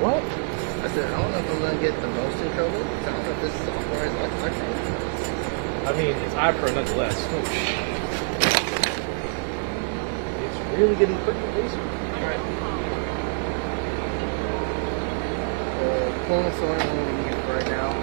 What? I said, I don't know if I'm going to get the most in trouble. I don't know if this software is like I mean, it's iPro nonetheless. Oh, it's really getting quick and easy. Alright. Pulling the sword we need right now.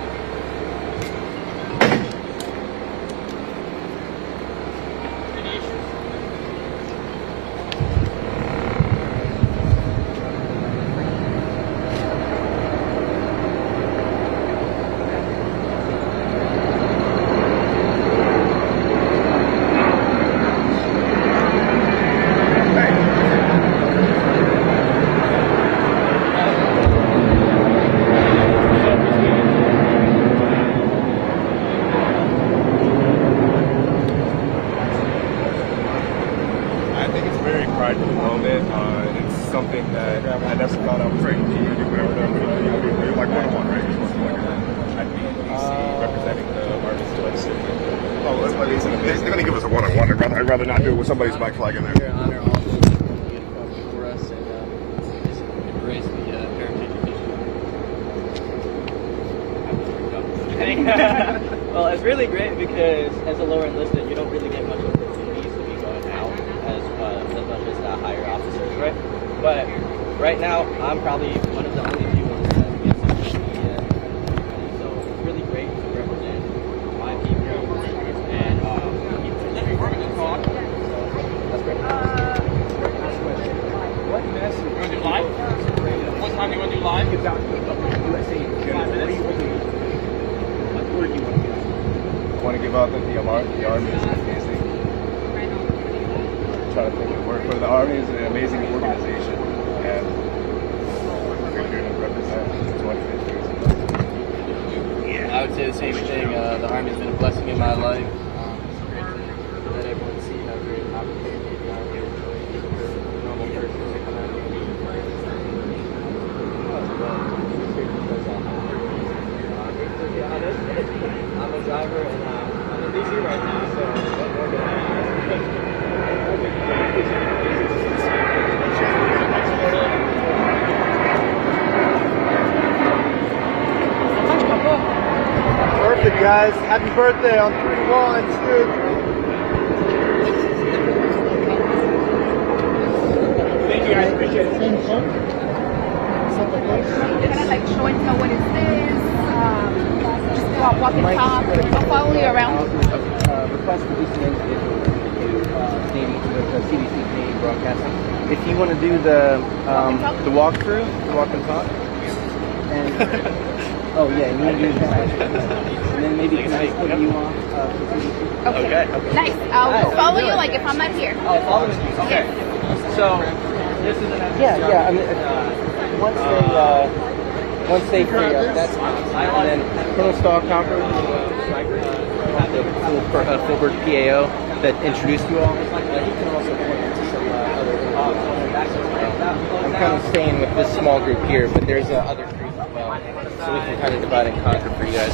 It's something that I never thought I was ready to do. You're like one-on-one, right? You're supposed to be like I'd be in DC representing the Martinsburg city. Oh, they're going to give us a one-on-one. I'd rather not do it with somebody's black flag in there. Your honor, also for us and just embrace the heritage edition. Well, it's really great because as a lower enlisted, you don't really get much opportunities to be going out as much as the higher officers, right? But right now, I'm probably one of the only few ones that gets to be so it's really great to represent my people and people. That's great. What mess are you going to do live? What time do you want to do live? It's out USA. 5 minutes. What word do you want to give? I want to give out that the Army is amazing. I'm trying to think of the word for the Army is an amazing organization, and we're here to represent 25th years. I would say the same thing. The Army has been a blessing in my life. It's great to let everyone see how great an opportunity the Army is for a normal person to come out here. I'm a driver and I'm in DC right now, so what more can I ask? Birthday, guys. Happy birthday on 3, 1, 2. Thank you, guys. Appreciate it. They're gonna like show and tell what is this, just walk and talk, I'll follow you around. Request for these individuals to name with CBC Canadian Broadcasting. if you want to do the walkthrough, the walk and talk, and oh yeah, you want to do that, and then maybe can I put you on? Okay. Nice. I'll follow you. Like if I'm not here. Oh, follow me. Okay. So this is an yeah. I mean, once they free up, that's fine. And then Colonel Stahlcopper, the Filbert PAO that introduced you all. He can also point to some other. I'm kind of staying with this small group here, but there's other groups as well, so we can kind of divide and conquer for you guys.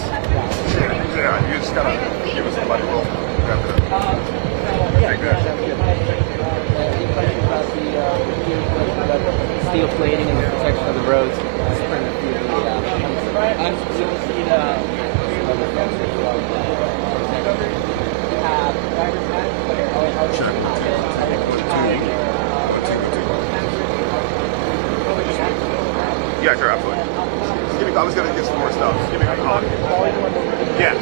Yeah, you just gotta give us a buddy roll. Yeah, sounds good. Any questions about the steel plating and the protection of the roads? I'm still see the Sure. Yeah, sure, absolutely. Just give me, I'm just gonna get some more stuff. Just give me a call. Yeah.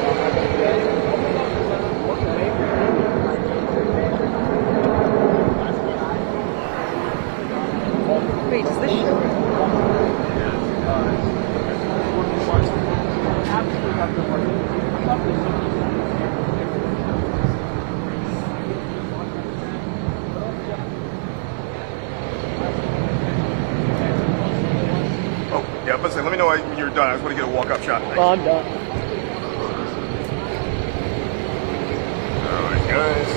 Wait, is this show? Oh, yeah, but say, let me know when you're done. I just want to get a walk-up shot. Thanks. Well, I'm done. All right, guys.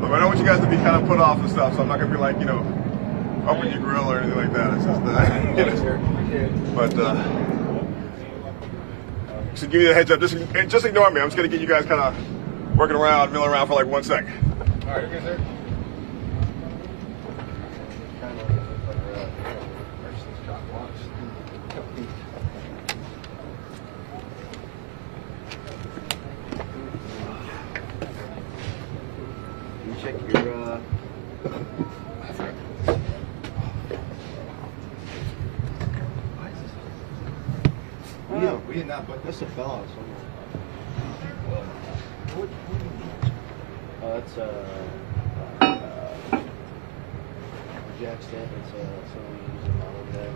Look, I don't want you guys to be kind of put off and stuff, so I'm not gonna be like, you know, open your grill or anything like that. It's just, but so give you the heads up. Just ignore me. I'm just gonna get you guys kind of working around, milling around for like 1 sec. All right, you guys there? Check your We did not, but That's a fell out somewhere. That's Jack Stanton's someone who uses a model there.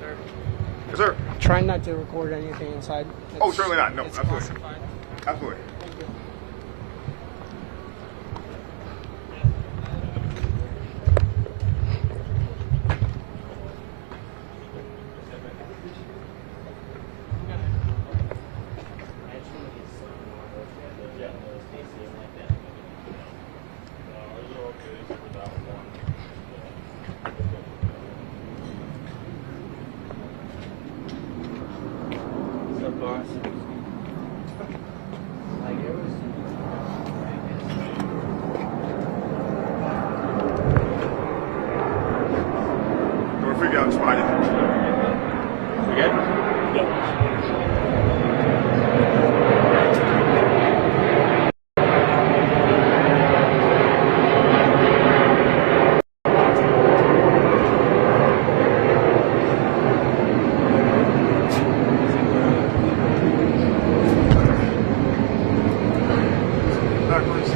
Sir, yes, sir. Trying not to record anything inside. Oh, certainly not. No, it's absolutely. classified. Absolutely. Don't freak out, it's behind you. We good? Backwards.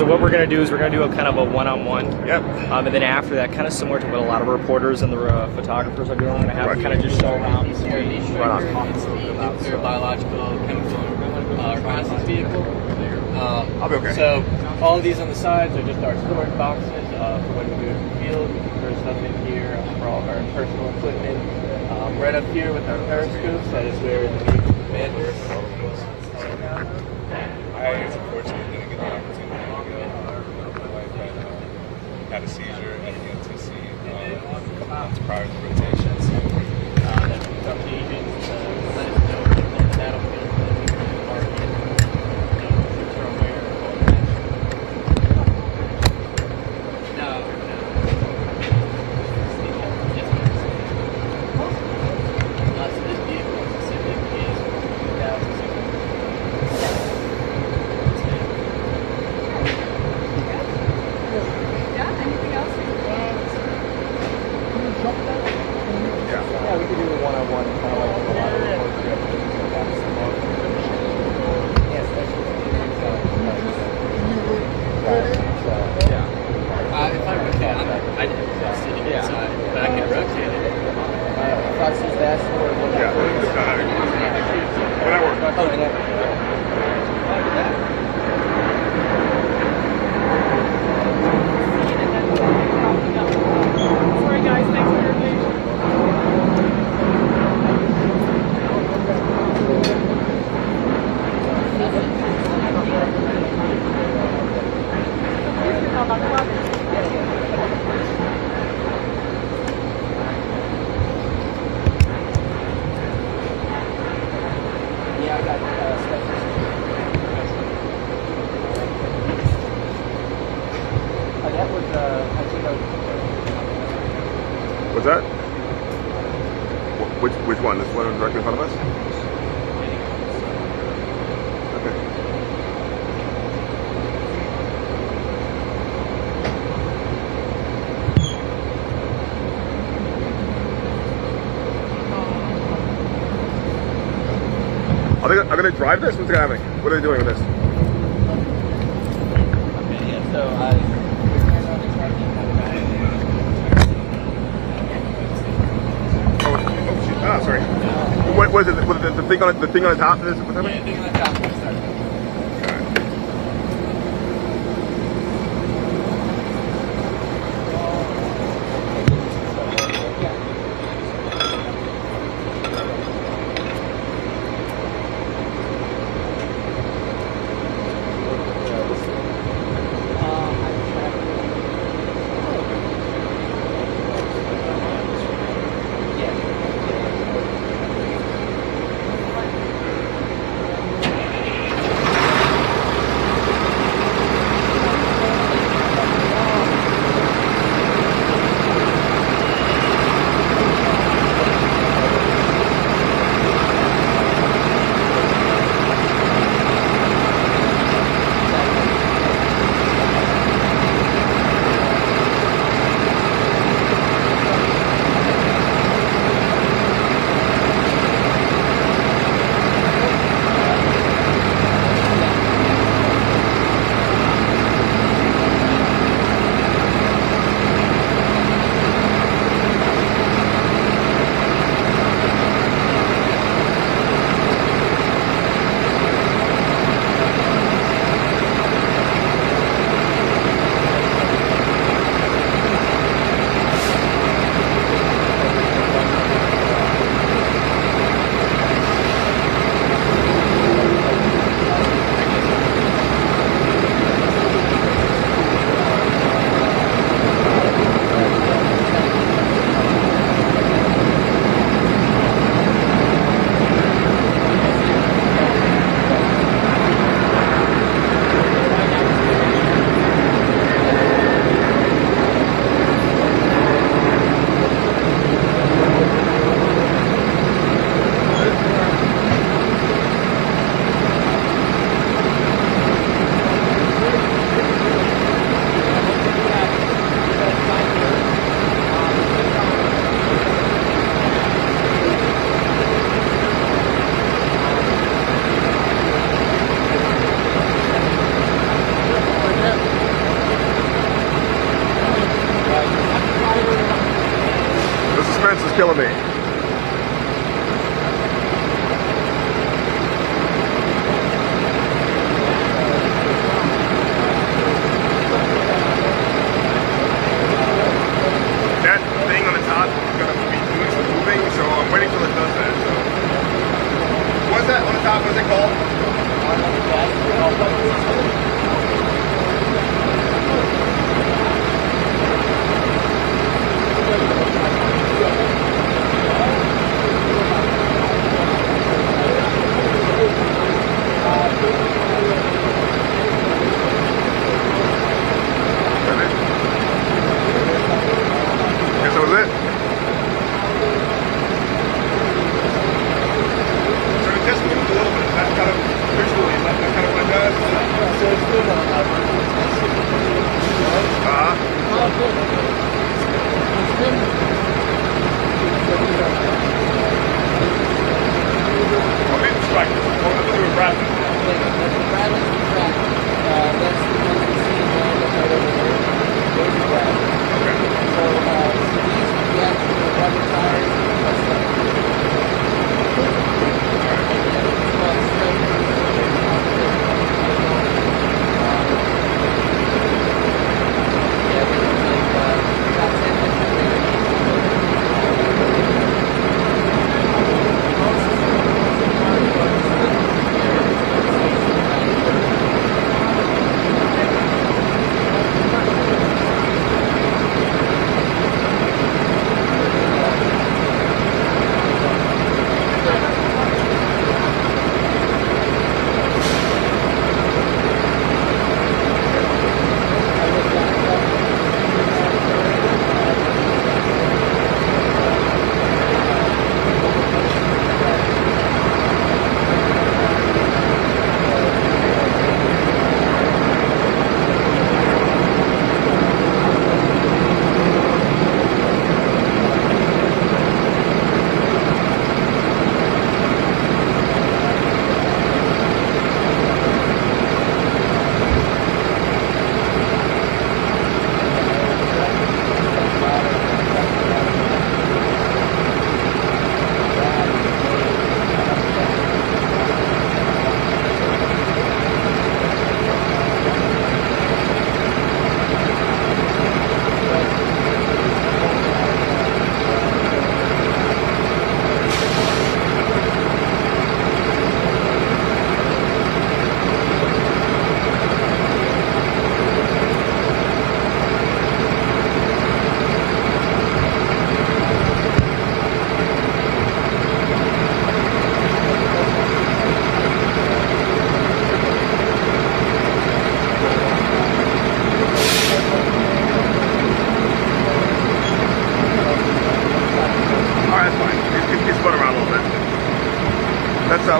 So what we're going to do is we're going to do a kind of a one-on-one. Yep. And then after that, kind of similar to what a lot of reporters and the photographers are doing, we're going to have kind of just show around. It's the nuclear, biological, chemical, reconnaissance vehicle. I'll be okay. So all of these on the sides are just our storage boxes for when we do it in the field. We can throw stuff in here for all of our personal equipment. Right up here with our periscopes, that is where the vehicle commander. I unfortunately didn't get the opportunity to go. My wife had a seizure at the NTC a couple months prior to rotation. So That's up to agents to let us know if on the battlefield that we can market, troops are aware of all that. No. So this vehicle specific is 2006. Anything else? Yeah, we could do a one-on-one and kind of like a lot of reports. Yes, If I'm okay, I didn't sitting inside, but I can rotate it. Fox's dashboard. yeah, it's not having. Well, that works. Oh, and that. Sorry guys, thanks for your patience. Yeah, I got special. That was, I think I was. What's that? Which one? This one directly in front of us? Okay. Are they going to drive this? What's going to happen? What are they doing with this? Okay, yeah, so Oh, shoot. Ah, sorry. What was it? Was it the thing on the top? What's happening? Yeah, thing on the top. is killing me. That thing on the top is going to be doing some moving, so I'm waiting till it does that. So, what's that on the top? What's it called? Guess that was it. So it just moved a little bit. That's kind of visually, that's kind of what it does. Oh, it's right. Oh, that's what we were rapping.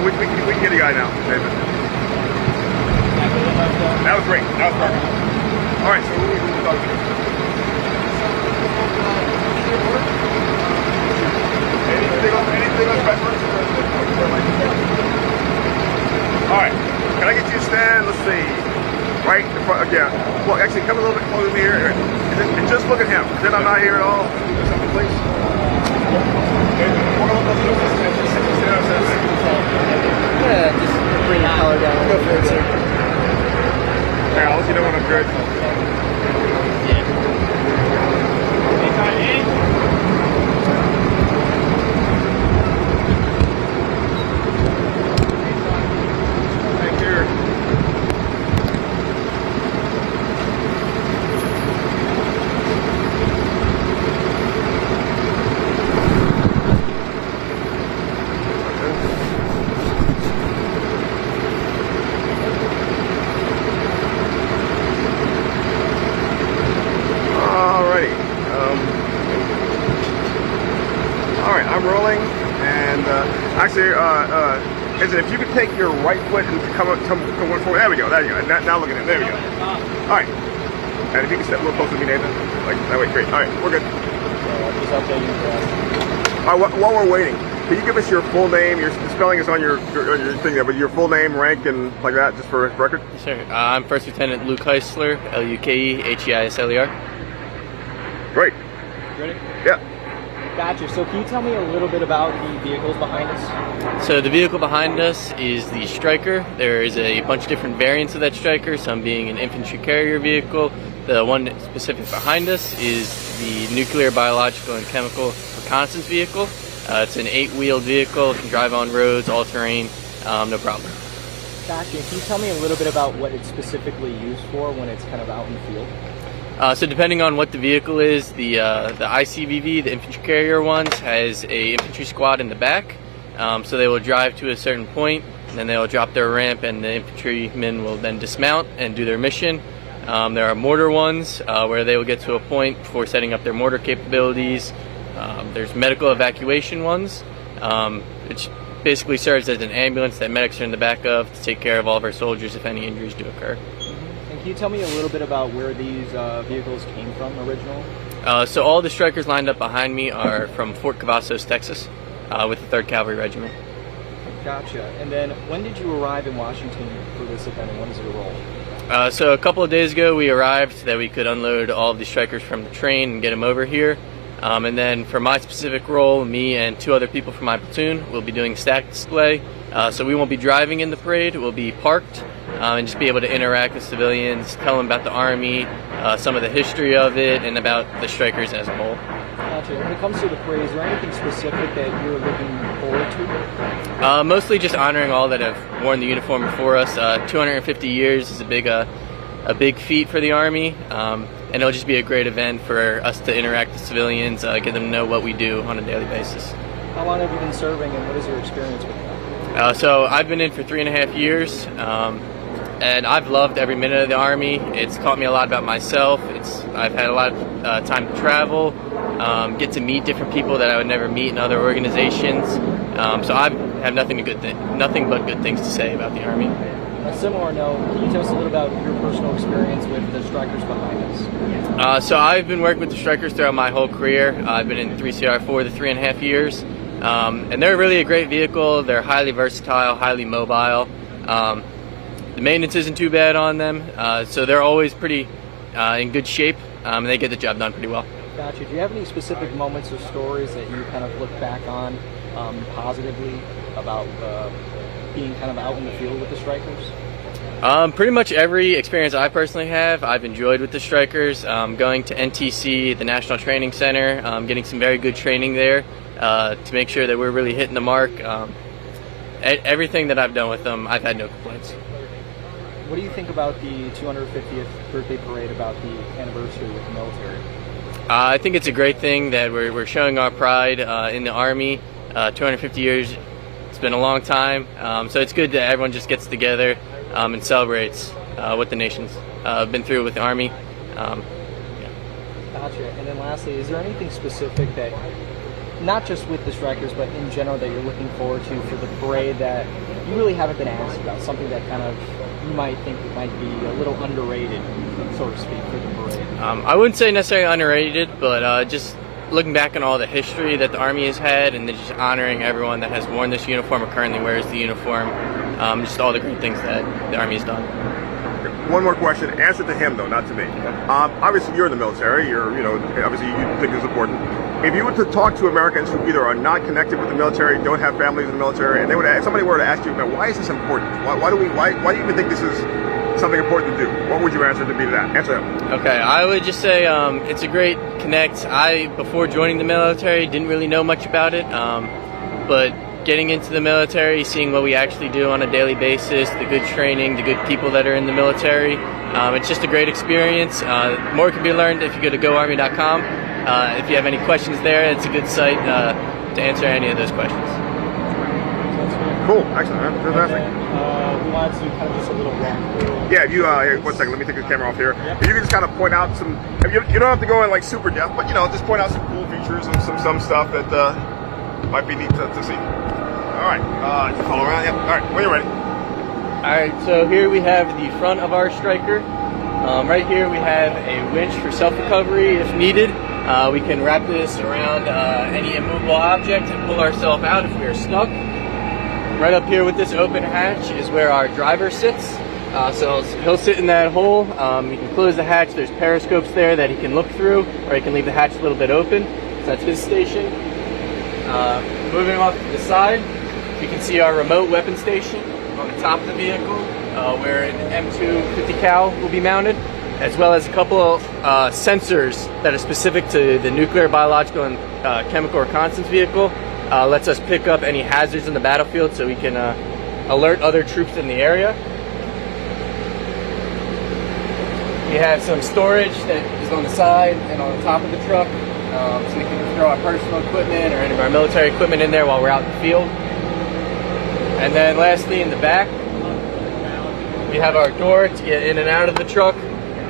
We can get a guy now, David. That was great. That was perfect. All right, so who are we talking to? Anything else special? All right. Can I get you to stand? Let's see. Right in front. Yeah. Well, actually, come a little bit closer to me here. And just look at him. Then I'm not here at all. Something, please. Yeah, just bring the collar down. Go for it, sir. Hey, I'll let you know when I'm good. Thank you. I'm rolling, and actually, is it if you could take your right foot and come one forward? There we go. There you go. Now look at him. There we go. All right. And if you can step a little closer to me, Nathan, like that way. Great. All right, we're good. While we're waiting, can you give us your full name? Your spelling is on your thing there, but your full name, rank, and like that, just for record. Sure. I'm First Lieutenant Luke Heisler, Lukeheisler. Great. Ready? Yeah. Gotcha. So can you tell me a little bit about the vehicles behind us? So the vehicle behind us is the Striker. There is a bunch of different variants of that Striker, some being an infantry carrier vehicle. The one specific behind us is the nuclear, biological, and chemical reconnaissance vehicle. It's an 8-wheeled vehicle, can drive on roads, all terrain, no problem. Gotcha. Can you tell me a little bit about what it's specifically used for when it's kind of out in the field? So depending on what the vehicle is, the ICVV, the infantry carrier ones, has a infantry squad in the back. So they will drive to a certain point, and then they will drop their ramp, and the infantrymen will then dismount and do their mission. There are mortar ones where they will get to a point before setting up their mortar capabilities. There's medical evacuation ones, which basically serves as an ambulance that medics are in the back of to take care of all of our soldiers if any injuries do occur. Can you tell me a little bit about where these vehicles came from originally? So all the Strikers lined up behind me are from Fort Cavazos, Texas, with the 3rd Cavalry Regiment. Gotcha. And then when did you arrive in Washington for this event, and what is your role? So a couple of days ago we arrived so that we could unload all of the Strikers from the train and get them over here. And then for my specific role, me and 2 other people from my platoon will be doing stack display. So we won't be driving in the parade, we'll be parked. And just be able to interact with civilians, tell them about the Army, some of the history of it, and about the Strikers as a whole. Gotcha. When it comes to the parade, is there anything specific that you're looking forward to? Mostly just honoring all that have worn the uniform before us. 250 years is a big feat for the Army, and it'll just be a great event for us to interact with civilians, get them to know what we do on a daily basis. How long have you been serving, and what is your experience with that? So I've been in for 3.5 years. And I've loved every minute of the Army. It's taught me a lot about myself. I've had a lot of time to travel, get to meet different people that I would never meet in other organizations. So I have nothing but good things to say about the Army. On a similar note, can you tell us a little about your personal experience with the Strikers behind us? So I've been working with the Strikers throughout my whole career. I've been in 3CR for the 3.5 years. And they're really a great vehicle. They're highly versatile, highly mobile. The maintenance isn't too bad on them, so they're always pretty in good shape, and they get the job done pretty well. Gotcha. Do you have any specific moments or stories that you kind of look back on positively about being kind of out in the field with the Strikers? Pretty much every experience I personally have, I've enjoyed with the Strikers. Going to NTC, the National Training Center, getting some very good training there to make sure that we're really hitting the mark. Everything that I've done with them, I've had no complaints. What do you think about the 250th birthday parade, about the anniversary with the military? I think it's a great thing that we're showing our pride in the Army. 250 years, it's been a long time, so it's good that everyone just gets together and celebrates what the nation's been through with the Army. Yeah. Gotcha. And then lastly, is there anything specific that, not just with the Strikers, but in general, that you're looking forward to for the parade that you really haven't been asked about, something that kind of you might think it might be a little underrated, so to speak, for the parade? I wouldn't say necessarily underrated, but just looking back on all the history that the Army has had, and then just honoring everyone that has worn this uniform or currently wears the uniform, just all the great things that the Army has done. One more question. Answer to him, though, not to me. Obviously, you're in the military. Obviously, you think it's important. If you were to talk to Americans who either are not connected with the military, don't have families in the military, and if somebody were to ask you, why is this important? Why do you even think this is something important to do? What would your answer to be to that? Answer him. Okay, I would just say it's a great connect. Before joining the military, didn't really know much about it, but getting into the military, seeing what we actually do on a daily basis, the good training, the good people that are in the military, it's just a great experience. More can be learned if you go to goarmy.com. If you have any questions there, it's a good site to answer any of those questions. Cool, excellent, man. Fantastic. We wanted to do kind of just a little walkthrough. Yeah, if you, here, 1 second, let me take the camera off here. If you can just kind of point out some, you don't have to go in like super depth, but just point out some cool features and some stuff that might be neat to see. All right, follow around, yeah. All right, when you're ready. All right, so here we have the front of our Striker. Right here we have a winch for self-recovery if needed. We can wrap this around any immovable object and pull ourselves out if we are stuck. Right up here with this open hatch is where our driver sits. So he'll sit in that hole. You can close the hatch. There's periscopes there that he can look through, or he can leave the hatch a little bit open. So That's his station. Moving off to the side, you can see our remote weapon station on the top of the vehicle, where an M2 50 cal will be mounted, as well as a couple of sensors that are specific to the nuclear, biological, and chemical reconnaissance vehicle. Lets us pick up any hazards in the battlefield so we can alert other troops in the area. We have some storage that is on the side and on the top of the truck, so we can throw our personal equipment or any of our military equipment in there while we're out in the field. And then lastly, in the back, we have our door to get in and out of the truck,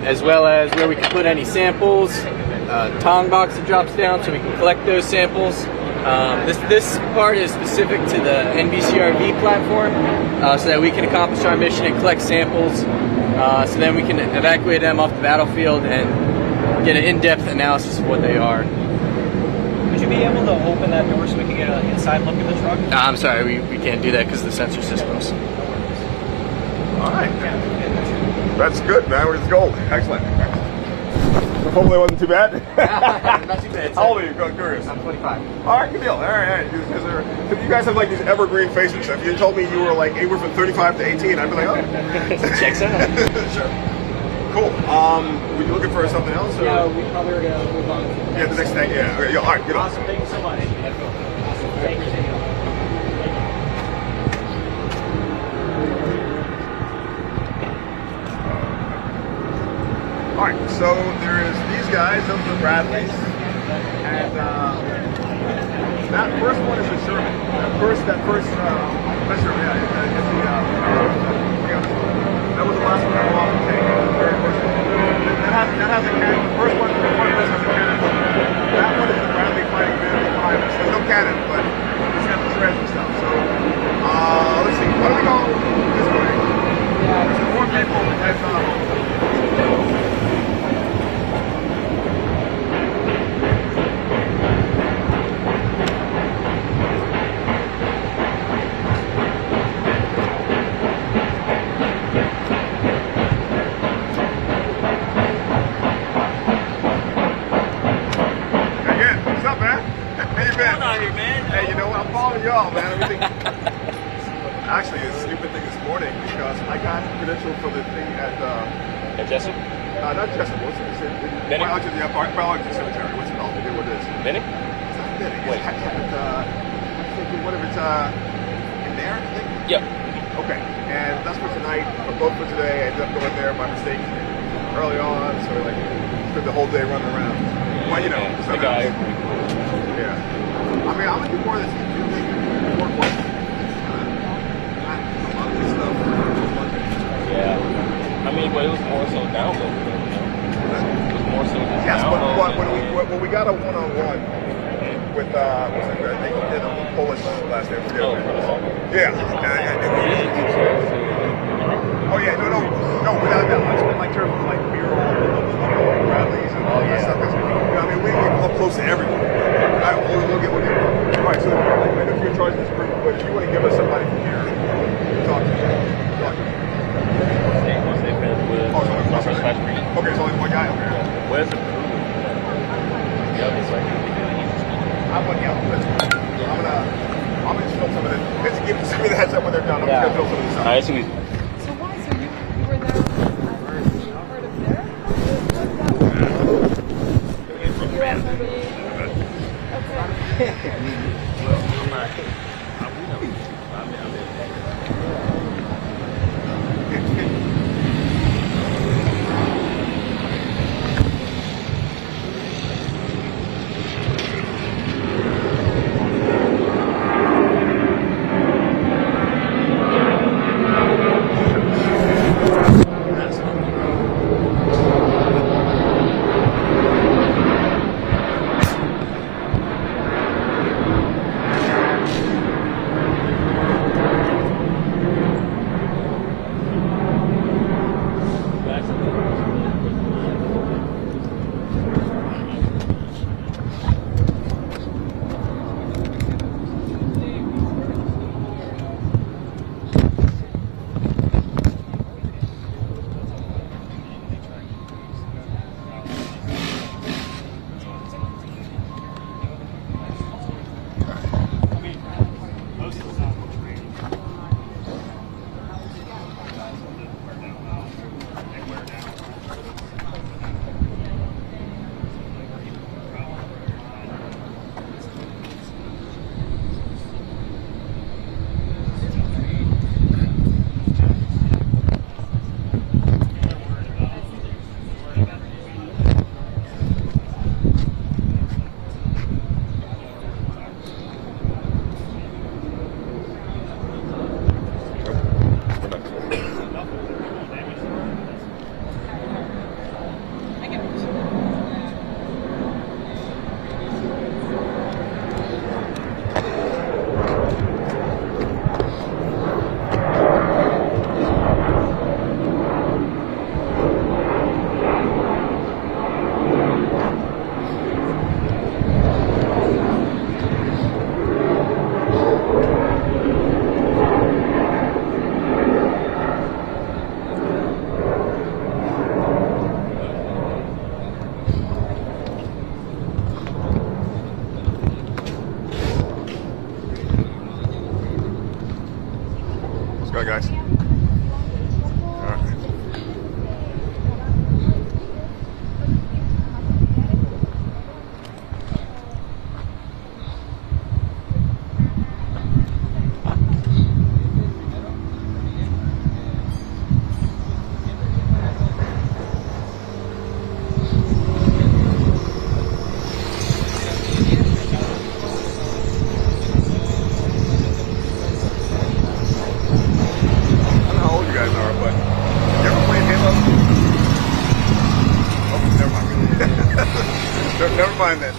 as well as where we can put any samples, tong box that drops down so we can collect those samples. This part is specific to the NBCRV platform, so that we can accomplish our mission and collect samples, so then we can evacuate them off the battlefield and get an in-depth analysis of what they are. Would you be able to open that door so we can get an inside look at the truck? I'm sorry, we can't do that because of the sensor systems. All right. That's good, man. We're just gold. Excellent. Hopefully it wasn't too bad. Not too bad. How old are you? Curious. I'm 25. All right, good deal. All right. So you guys have like these evergreen faces. If you told me you were like anywhere from 35 to 18, I'd be like, oh. Checks out. Sure. Cool. Were you looking for something else? Or? Yeah, we probably are going to move on. Yeah, the next thing. Yeah. Okay, all right, good. Awesome. Thank you so much. Thank you. All right, so there is these guys of the Bradleys, and that first one is a Sherman. That first, that's Sherman, yeah. That was the last one I will often take. The very first one. That has a cannon. The first one of those has a cannon. That one is the Bradley Fighting Vehicle behind us. There's no cannon, but it's got the shreds and stuff. So, let's see. Why don't we go this way? There's more people as y'all, man. Everything. Actually, a stupid thing this morning because I got credentialed for the thing at Jessup? not Jessup. What's it? Biology Cemetery. What's it called? Forget what it is. Benny? It's not Benny. Wait. I'm thinking whatever it's in there. I think. Yep. Okay, and that's for tonight. But both for today, I ended up going there by mistake early on, so like spent the whole day running around. Well, you know, the guy. Yeah. I mean, I'm looking for this. Yeah. I mean, but it was more so download. It was more so yes, download. But when we got a one-on-one with what's that guy? They did a Polish last name. Yeah. Oh yeah, no. Without that, I spent like terms of like B-roll, Bradleys, and all that stuff. I mean, we get up close to everyone. We'll get. All right, so like, I know you're in charge of this group, but if you want to give us somebody from here, talk to me. Okay, so only one guy. Okay. Where's the crew? Yep, it's right here. I'm gonna just film some of it. Give me the heads up when they're done. I'm just gonna film some of this stuff. Alright, so So why? So you were there part of there? Never mind then.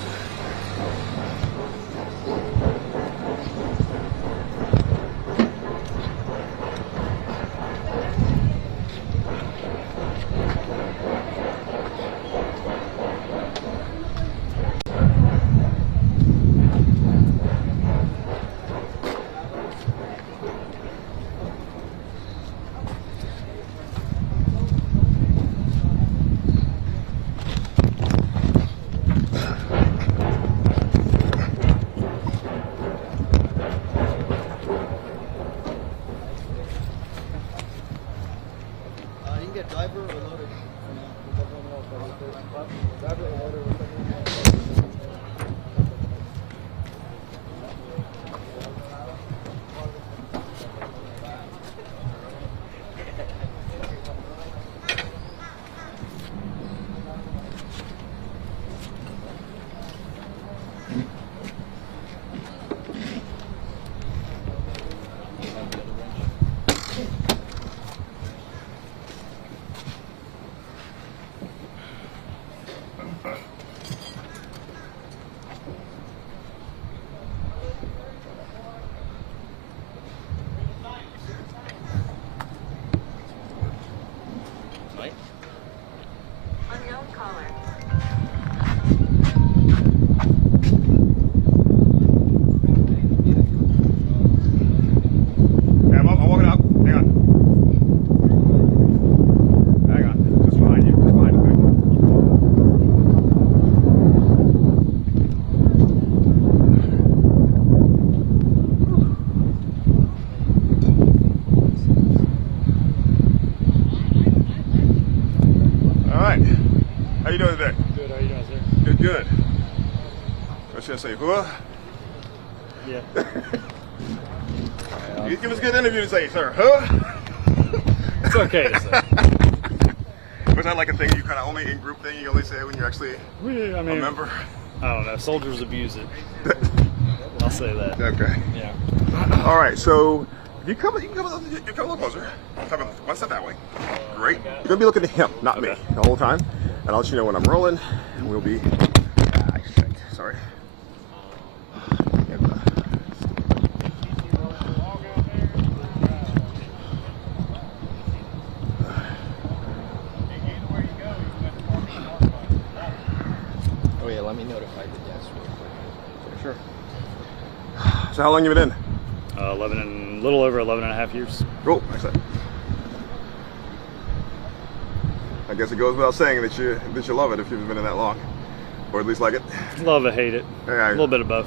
How you doing today? Good. How you doing, sir? Good, good. I was gonna say, whoa. Yeah. You give us a good interview to say, sir, huh? It's okay to say. Was that like a thing you kind of only in group thing you only say when you're actually a member? I don't know. Soldiers abuse it. I'll say that. Okay. Yeah. All right. So if you come a little closer. Come one step that way. Great. You're gonna be looking at him, not me, the whole time. And I'll let you know when I'm rolling, and we'll be. Sorry. Oh yeah, let me notify the desk real quick. Sure. So how long you been in? 11 and little over 11 and a half years. Cool. Excellent. I guess it goes without saying that you love it if you've been in that long, or at least like it. Love it, hate it. Yeah, a little bit of both.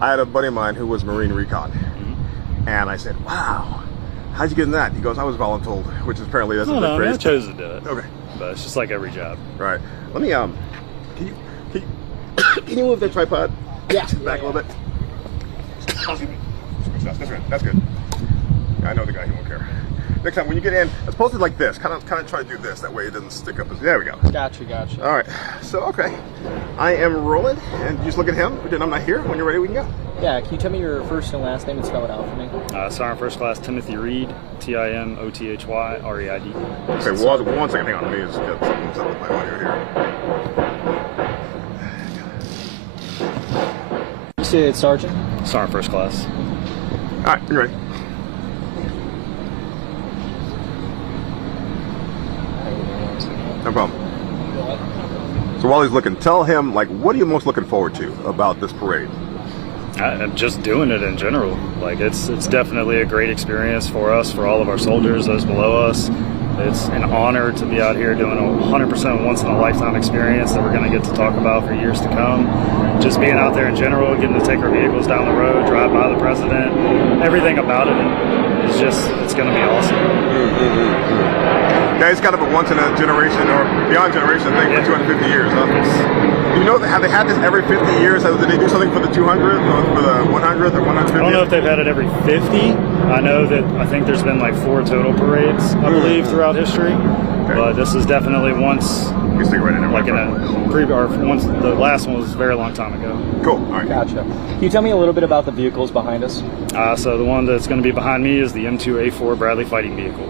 I had a buddy of mine who was Marine Recon, and I said, "Wow, how'd you get in that?" He goes, "I was voluntold," which is apparently that's a bit crazy. I chose to do it. Okay, but it's just like every job. Right. Let me can you move the tripod? Yeah. Back a little bit. That's good. That's good. Yeah, I know the guy. He won't care. Next time when you get in, it's supposed to be like this. Kind of try to do this. That way it doesn't stick up. There we go. Gotcha. All right. So okay, I am rolling, and you just look at him. Pretend I'm not here. When you're ready, we can go. Yeah. Can you tell me your first and last name and spell it out for me? Sergeant First Class Timothy Reed, Timothy Reid. Okay. Well, one second. Hang on. Let me just get something set with my audio here. You said Sergeant? Sergeant First Class. All right. You ready? No problem. So while he's looking, tell him, like, what are you most looking forward to about this parade? I'm just doing it in general. Like, it's definitely a great experience for us, for all of our soldiers, those below us. It's an honor to be out here doing a 100% once-in-a-lifetime experience that we're going to get to talk about for years to come. Just being out there in general, getting to take our vehicles down the road, drive by the president, everything about it is just, it's going to be awesome. Yeah, it's kind of a once-in-a-generation or beyond generation thing for 250 years, huh? You know, have they had this every 50 years? Did they do something for the 200th or for the 100th or 150th? I don't know if they've had it every 50. I think there's been like 4 total parades, I believe, throughout history. Okay. But this is definitely once, you stick right in there, like once the last one was a very long time ago. Cool. All right. Gotcha. Can you tell me a little bit about the vehicles behind us? So the one that's going to be behind me is the M2A4 Bradley fighting vehicle.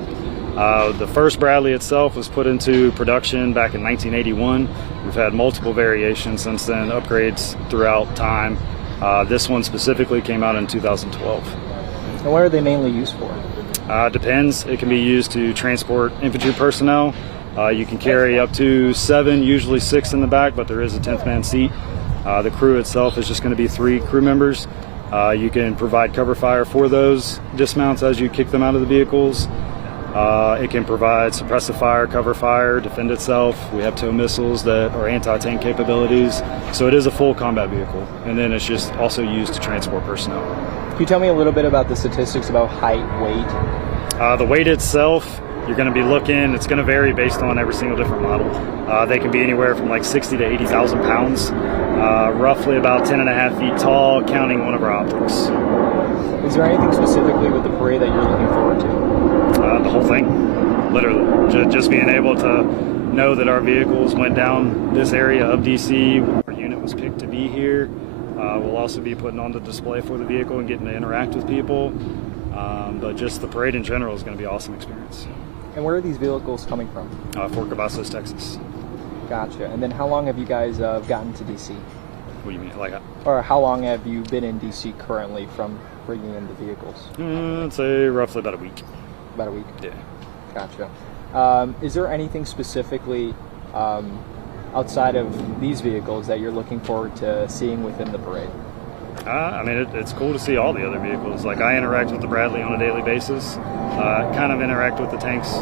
The first Bradley itself was put into production back in 1981. We've had multiple variations since then, upgrades throughout time. This one specifically came out in 2012. And what are they mainly used for? Depends. It can be used to transport infantry personnel. You can carry up to 7, usually 6 in the back, but there is a 10th man seat. The crew itself is just going to be 3 crew members. You can provide cover fire for those dismounts as you kick them out of the vehicles. It can provide suppressive fire, cover fire, defend itself. We have tow missiles that are anti-tank capabilities. So it is a full combat vehicle. And then it's just also used to transport personnel. Can you tell me a little bit about the statistics about height, weight? The weight itself, you're going to be looking, it's going to vary based on every single different model. They can be anywhere from like 60 to 80,000 pounds, roughly about 10.5 feet tall, counting one of our optics. Is there anything specifically with the parade that you're looking forward to? The whole thing, literally. Just being able to know that our vehicles went down this area of DC, our unit was picked to be here. We'll also be putting on the display for the vehicle and getting to interact with people. But just the parade in general is going to be an awesome experience. And where are these vehicles coming from? Fort Cavazos, Texas. Gotcha. And then how long have you guys gotten to DC? What do you mean? Like, or how long have you been in DC currently from bringing in the vehicles? I'd say roughly about a week. About a week? Yeah. Gotcha. Is there anything specifically outside of these vehicles that you're looking forward to seeing within the parade? I mean, it's cool to see all the other vehicles. Like, I interact with the Bradley on a daily basis. Kind of interact with the tanks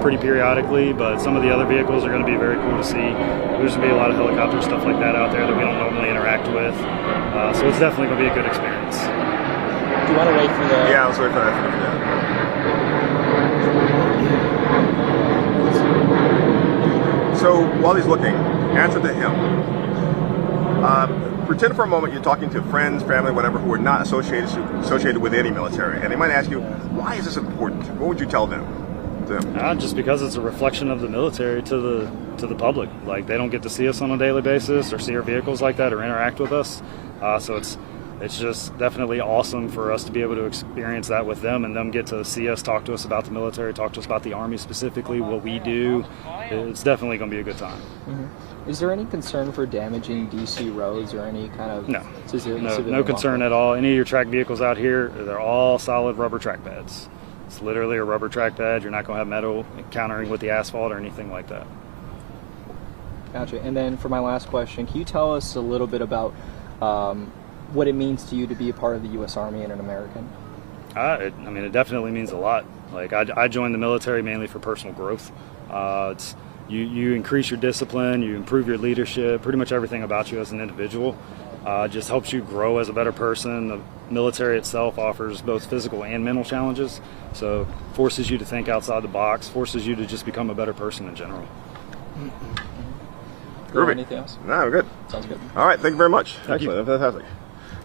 pretty periodically, but some of the other vehicles are going to be very cool to see. There's going to be a lot of helicopter stuff like that out there that we don't normally interact with. So it's definitely going to be a good experience. Do you want to wait for the... Yeah, let's wait for that. So while he's looking, answer to him. Pretend for a moment you're talking to friends, family, whatever, who are not associated with any military, and they might ask you, why is this important? What would you tell them? Just because it's a reflection of the military to the public. Like, they don't get to see us on a daily basis or see our vehicles like that or interact with us. So it's just definitely awesome for us to be able to experience that with them, and them get to see us, talk to us about the military, talk to us about the Army specifically, what we do. It's definitely going to be a good time. Mm-hmm. Is there any concern for damaging DC roads or any kind of... No concern at all. Any of your track vehicles out here, they're all solid rubber track pads. It's literally a rubber track pad. You're not going to have metal encountering with the asphalt or anything like that. Gotcha. And then for my last question, can you tell us a little bit about what it means to you to be a part of the U.S. Army and an American? It definitely means a lot. Like, I joined the military mainly for personal growth. You increase your discipline, you improve your leadership, pretty much everything about you as an individual. Just helps you grow as a better person. The military itself offers both physical and mental challenges, so forces you to think outside the box, forces you to just become a better person in general. Groovy. Anything else? No, we're good. Sounds good. All right, thank you very much. Thank Excellent, fantastic.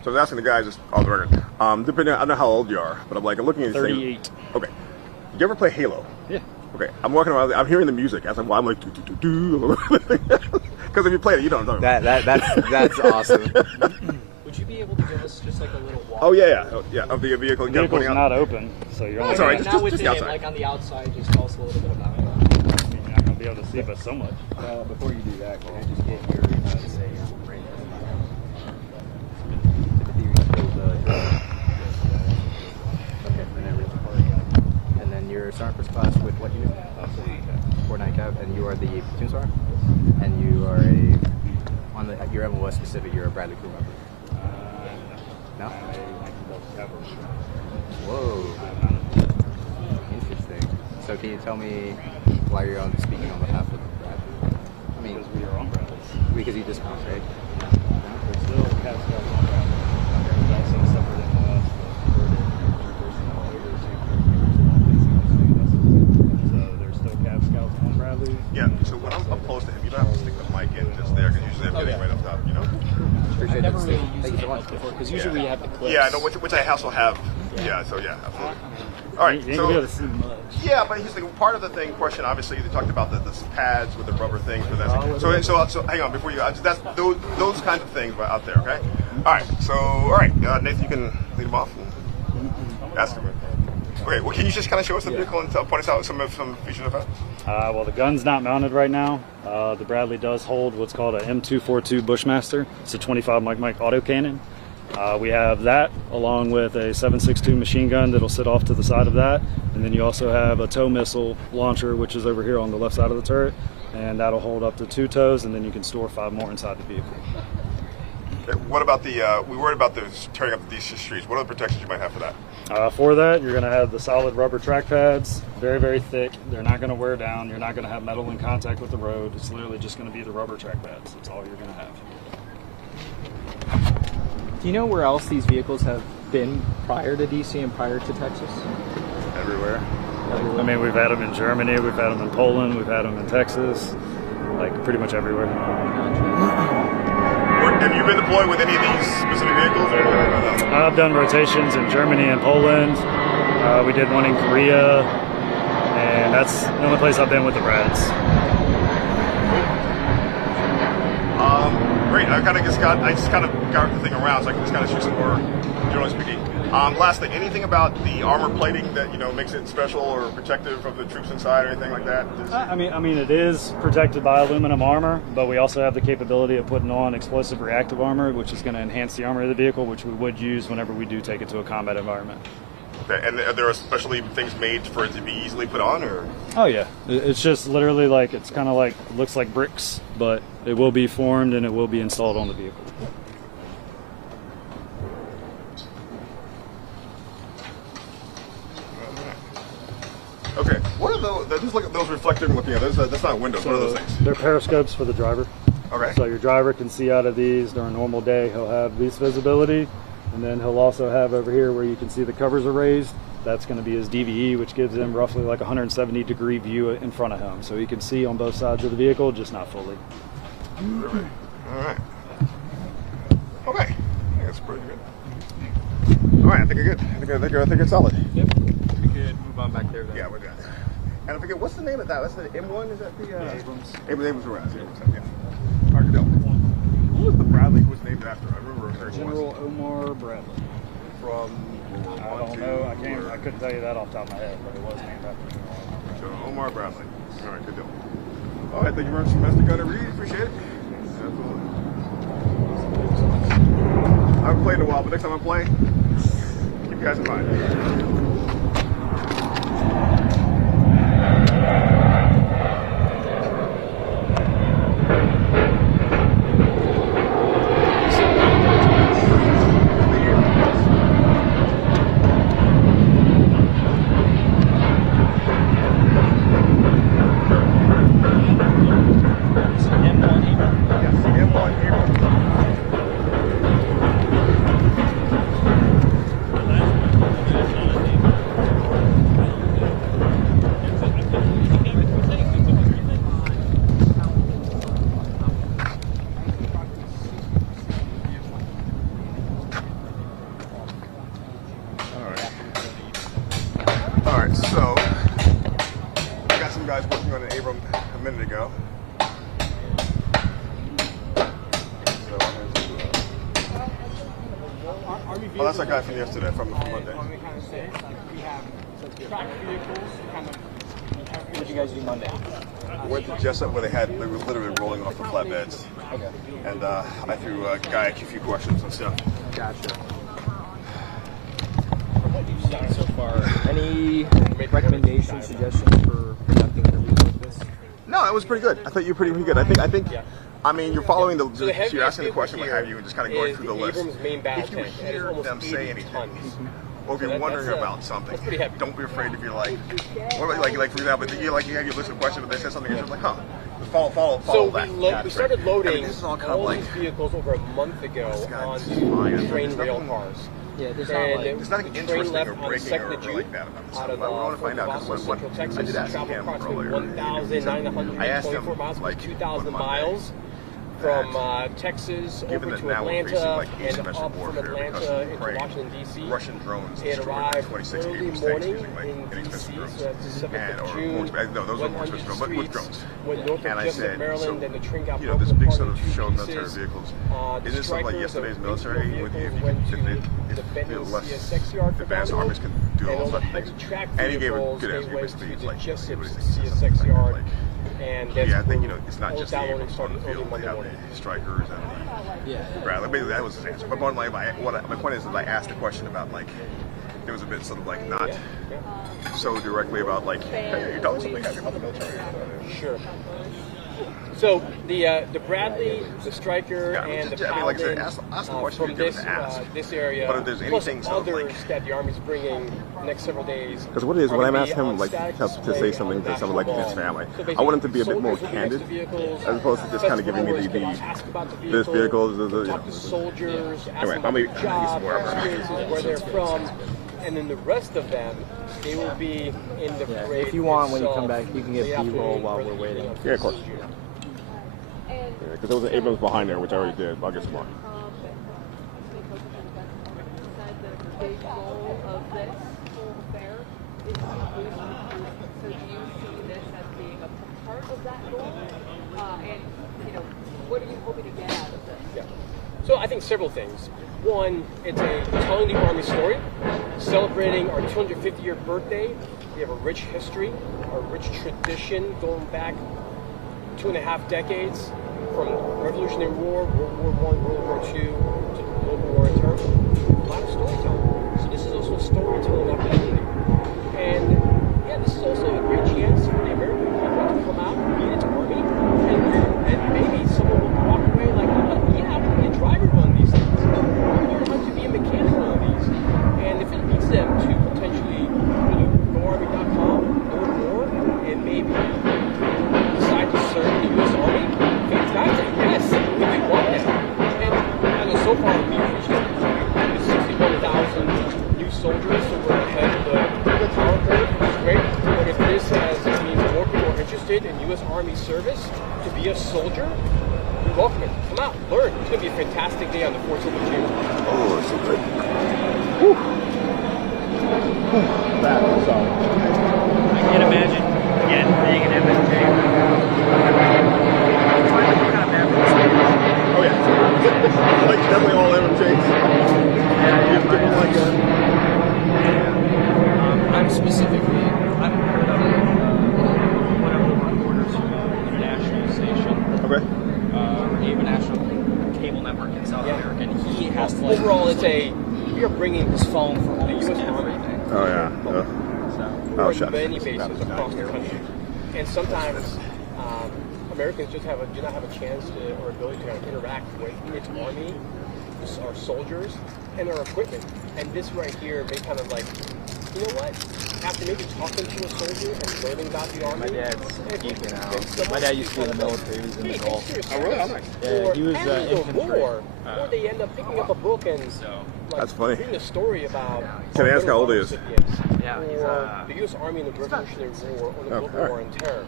So I was asking the guys, just off the record, depending, I don't know how old you are, but I'm like, I'm looking at these 38. things. Okay. You ever play Halo? Yeah. Okay, I'm walking around, I'm hearing the music. As I'm like, do. Because if you play it, you don't know. That's awesome. Would you be able to give us just like a little walk? Oh, yeah. Of the vehicle. The vehicle's not open, so you're only That's all right. Not Just within the it, outside. like on the outside, just tell us a little bit about it. You're not going to be able to see but so much. Before you do that, can I just get your say range? And then your sergeant first class with what unit? 49 Cav, and you are the platoon sergeant, and you are on your MOS specific. You're a Bradley crew member. No. Whoa. Interesting. So can you tell me why you're speaking on behalf of Bradley? I mean, Because we are on Bradley's. because you dismount, right? There's still Cab Scouts on Bradley. There's also a separate MOS for converted personnel over to so there's still Cab Scouts on Bradley. Yeah, so when I'm up close to him, you don't have to stick the mic in just there, because usually I'm getting right up top, you know? Appreciate I've never that. really used Thank you so much. it before, because usually we have the clips. Yeah, no, which I also have. Yeah, so yeah, absolutely. All right, You ain't gonna be able to see much. yeah, but here's the part of the thing. Question, obviously, they talked about the pads with the rubber things for that. So hang on before you. That's those kinds of things were out there. Okay. All right. So all right, Nathan, you can lead them off. And ask them. Okay, well, can you just kind of show us the vehicle and point us out some features of it? Well, the gun's not mounted right now. The Bradley does hold what's called a M242 Bushmaster. It's a 25 Mike autocannon. We have that along with a 7.62 machine gun that'll sit off to the side of that. And then you also have a tow missile launcher, which is over here on the left side of the turret. And that'll hold up to 2 tows, and then you can store 5 more inside the vehicle. Okay, what about the, we worried about turning up these streets. What are the protections you might have for that? For that, you're going to have the solid rubber track pads, very, very thick. They're not going to wear down. You're not going to have metal in contact with the road. It's literally just going to be the rubber track pads. That's all you're going to have. Do you know where else these vehicles have been prior to DC and prior to Texas? Everywhere. I mean, we've had them in Germany, we've had them in Poland, we've had them in Texas, like pretty much everywhere. Have you been deployed with any of these specific vehicles? Or no? I've done rotations in Germany and Poland. We did one in Korea, and that's the only place I've been with the Brads. Great. I just kind of got the thing around, so I can just kind of shoot some more, generally speaking. Lastly, anything about the armor plating that makes it special or protective of the troops inside or anything like that? I mean, it is protected by aluminum armor, but we also have the capability of putting on explosive reactive armor, which is going to enhance the armor of the vehicle, which we would use whenever we do take it to a combat environment. Okay, and are there especially things made for it to be easily put on, or? Oh yeah, it's just literally like, it's kind of like, looks like bricks, but it will be formed and it will be installed on the vehicle. Okay, what are those? Just look at those reflectors looking at. That's not windows. So what are those things? they're periscopes for the driver. Okay. So your driver can see out of these during a normal day. He'll have least visibility, and then he'll also have over here where you can see the covers are raised. That's going to be his DVE, which gives him roughly like 170-degree view in front of him. So he can see on both sides of the vehicle, just not fully. All right. Okay. I think that's pretty good. All right, I think we're good. I think it's solid. Yep. We could move on back there then. Yeah, we're good. And I forget, what's the name of that? That's the M1? Is that the Abrams? Abrams around. Yeah. Hard to know. Who was the Bradley? Who was named after? I remember General Omar Bradley. From I don't know. I couldn't tell you that off the top of my head, but it was named after General Omar Bradley. All right, good deal. All right, thank you very much, Master Gunner Reed. Appreciate it. Absolutely. I haven't played in a while, but next time I play, keep you guys in mind. Alright, so we got some guys working on an Abrams a minute ago. Oh, that's that guy from yesterday, from Monday. What did you guys do Monday? We went to Jessup where they were literally rolling off the flatbeds. Okay. And I threw a guy a few questions and stuff. Gotcha. From what you've seen so far, any recommendations, suggestions for conducting interviews like this? No, it was pretty good. I thought you were pretty good. I think. I mean, you're following so you're asking the question, what have you, and just kind of going through the list. If you hear them say anything, or if you're wondering about something, don't be afraid to be like, like for example, you have your list of questions, but they said something, and you're like, huh. Follow so that. We started loading this is all kind of all like, these vehicles over a month ago on train rail cars. Yeah, there's nothing interesting or breaking or like that about this. Out of I want to find out because Central Texas, I did ask traveled him approximately earlier. I asked him 1,924 miles, like 2,000 miles from Texas given over that to now we're facing Atlanta like and asymmetric up from warfare because Atlanta of into Ukraine, Washington, D.C. Russian drones It destroyed like arrived 26 early Abrams tanks morning using like in inexpensive D.C., drones. so that's the 7th of June. No, those are more expensive drones, but with drones. Went north And of I Jessup, said, Maryland, so, and the train got you know, this broken big apart sort of into two show of military pieces. vehicles. The Is this something like Strikers yesterday's of military? vehicles If you went to if the less sex yard for advanced battle, armies can do and all on the sorts of things. heavy track And he gave a vehicles, good they answer. went Basically, to it's the like, Jessup what is it? CSX yard, and that's yeah, I think, where you know, it's not all just the downloading Abrams on started the early field. They Monday have morning. the Strikers and the Bradley. Basically, that was his answer. But bottom line, my point is I asked a question about, like, it was a bit sort of like not so directly about, like, hey, you tell us something about the military. Sure. So the Bradley, the Striker, and the Paladin like I said, ask the question from you're given to ask. this area, But if there's plus anything sort of others like, that the Army's bringing next several days. because what it is, when I'm are asking gonna him be like on static to say display something on the to someone like National his Mall. family, So I want him to be a bit soldiers more will be next candid, to vehicles, as opposed to just kind of giving me festival the goers can ask about the this vehicle, talk to soldiers, ask Anyway, them I'll about be their job, wherever. experiences, where they're from, and then the rest of them, they will be in the parade. If you want, when you come itself back, you can get late B-roll afternoon, while early we're waiting. evening. Yeah, of course. Because there was an Abrams behind there, which I already did. I'll get some more. The big goal of this whole affair is to include recruiting. So do you see this as being a part of that goal? And, you know, what are you hoping to get out of this? Yeah. So I think several things. One, it's telling the Army story, celebrating our 250-year birthday. We have a rich history, a rich tradition going back 2.5 decades, from Revolutionary War, World War I, World War II, to the Global War in terms. A lot of storytelling. So this is also a storytelling opportunity. And yeah, this is also a great chance for the American people to come out, meet its Army, and maybe someone will walk away like, yeah, I want to be a driver on these things. I want to learn how to be a mechanic on these. And if it leads them to potentially GoArmy.com, learn more, and maybe decide to serve the U.S. Army, fantastic. Yes, we do want that. And I know so far we've reached 61,000 new soldiers, so we're ahead of the power curve, which is great. But if this means more people are interested in U.S. Army service to be a soldier, we welcome it. Come out, learn. It's going to be a fantastic day on the 14th of June. Oh, so good. Whew. That, so. I can't imagine, again, being an MSJ. Oh yeah. Like definitely all MMJs. I'm specifically, I'm one of the reporters from an international station. Okay. Ava National Cable Network in South America, and he has to like, Overall, we are bringing his phone for the almost U.S. Army. everything. Oh yeah. We're Oh, on shut many bases across the country, and sometimes Americans just do not have a chance to or ability to interact with its army, our soldiers, and our equipment. And this right here may kind of like, you know what? After maybe talking to a soldier and learning about the army, My dad's if you geeking can out. get someone My dad to used to be in the kind of military. He was in hey, the thanks Gulf. for your Oh, really? service. How nice. Yeah, Or he was add a little infantry. more, or they end up picking up a book and like, That's funny. reading a story about. Can I ask how old he is? Yeah, he's, or the U.S. Army in the Revolutionary War or the Global alright. War on Terror,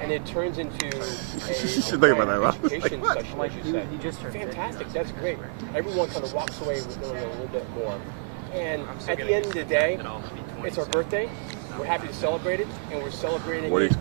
and it turns into Think about that, huh? education Like, session, like you said. He just turned 50. Fantastic, that's great. Everyone kind of walks away with knowing a little bit more. And at the end of the day, it's our birthday. We're happy to celebrate it, and we're celebrating What do it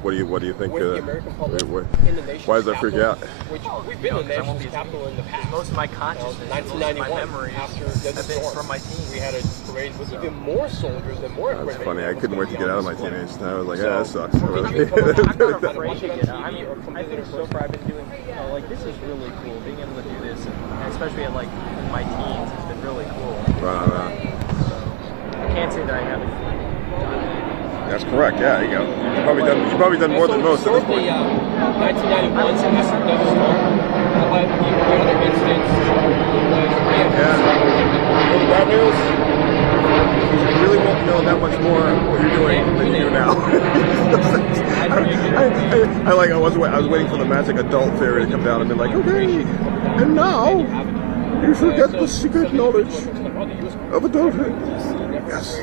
you think? with the American public wait. in the nation's Why does that freak you capital, out? Which we've been in the nation's capital in the past. Most of my consciousness, most of my 1991, memories after Desert have been Storm, from my team. we had a parade with even more soldiers and more That's equipment. funny. I couldn't wait to get out of my teenage. I was like, So, yeah, that sucks. I'm I'm not afraid to get out. I think so far I've been doing, like, this is really cool. Being able to do this, and especially at, like, in my teens, has been really cool. Right. So, I can't say that I haven't done it. That's correct. Yeah, you go. You've probably done more than most at this point. 1991, after Desert Storm, but the other instance was Yeah. Well, the bad news is you really won't know that much more what you're doing than you do now. I was waiting for the magic adult theory to come down and be like, okay, and now you should get the secret knowledge of adulthood. Yes.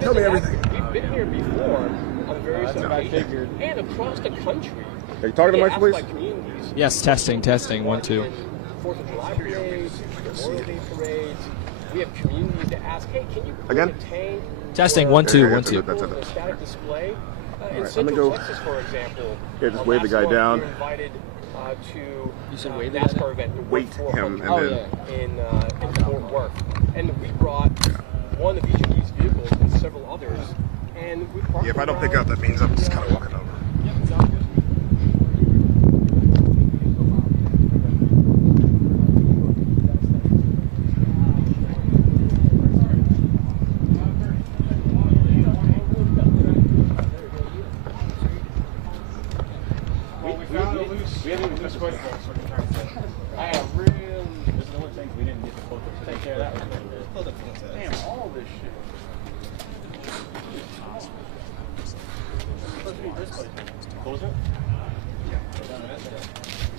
Tell me everything. We've been here before on various occasions and across the country. Are you talking to Yeah, Mike, please? asked by communities parades. Yes, testing, 1, 2. 4th of July parades, Memorial Day parades. We have communities that ask, hey, can you bring Again? a tank? Testing, or 1, 2, Yeah, 1, 2. that's it. a static display? In right, Central go- Texas, for example, Yeah, just wave the guy last month down. We were invited to You said wave the guy NASCAR down? event. The Weight World him, 400 and Oh, then in Fort Worth, and we brought one of each of these vehicles and several others, and we parked yeah, if I don't around- pick up, that means I'm just kind of walking over. Yep, sounds good. We haven't even quite I have real. This is the only thing we didn't get to take care of that. Damn, all this shit. Supposed to be this place. Close it?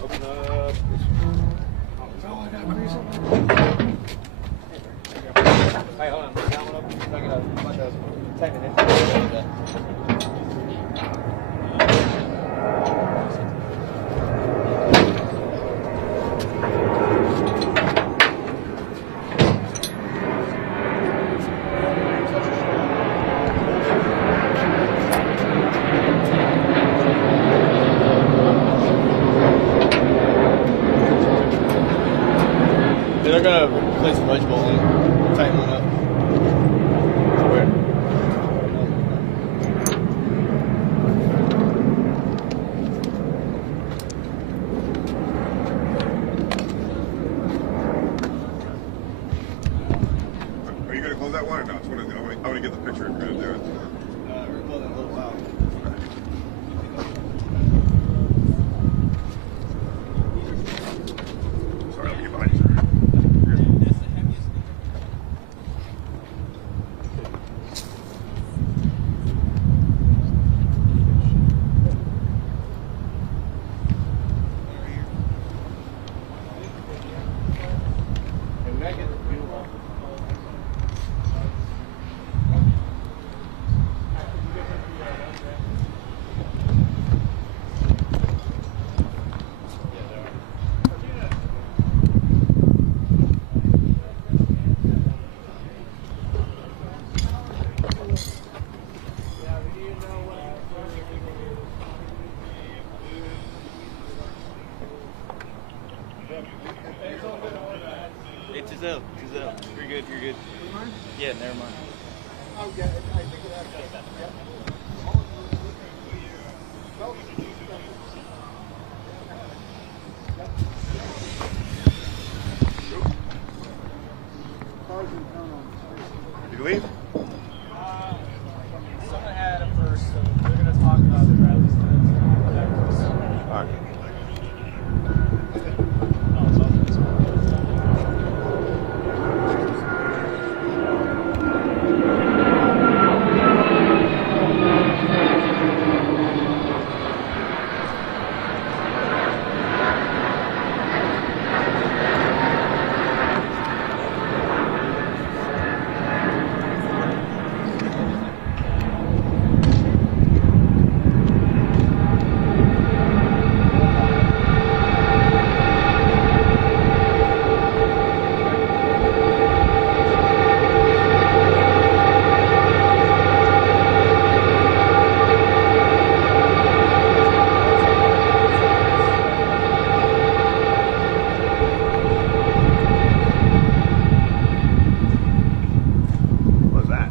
Open up. Oh, I got crazy. Hey, hold on. Bring that one up. I'm gonna type it in. They're gonna play some wedge bowling, tighten one up. Where? Are you going to close that one or not? I want to get the picture if you're going to do it. We're closing a little while. Sorry, let me get behind you, sir. And we gotta get the fuel off. It's Giselle. You're good, you're good. Yeah, never mind. Did you leave? Someone had it first, so we're gonna talk about the Bradley All right. What was that?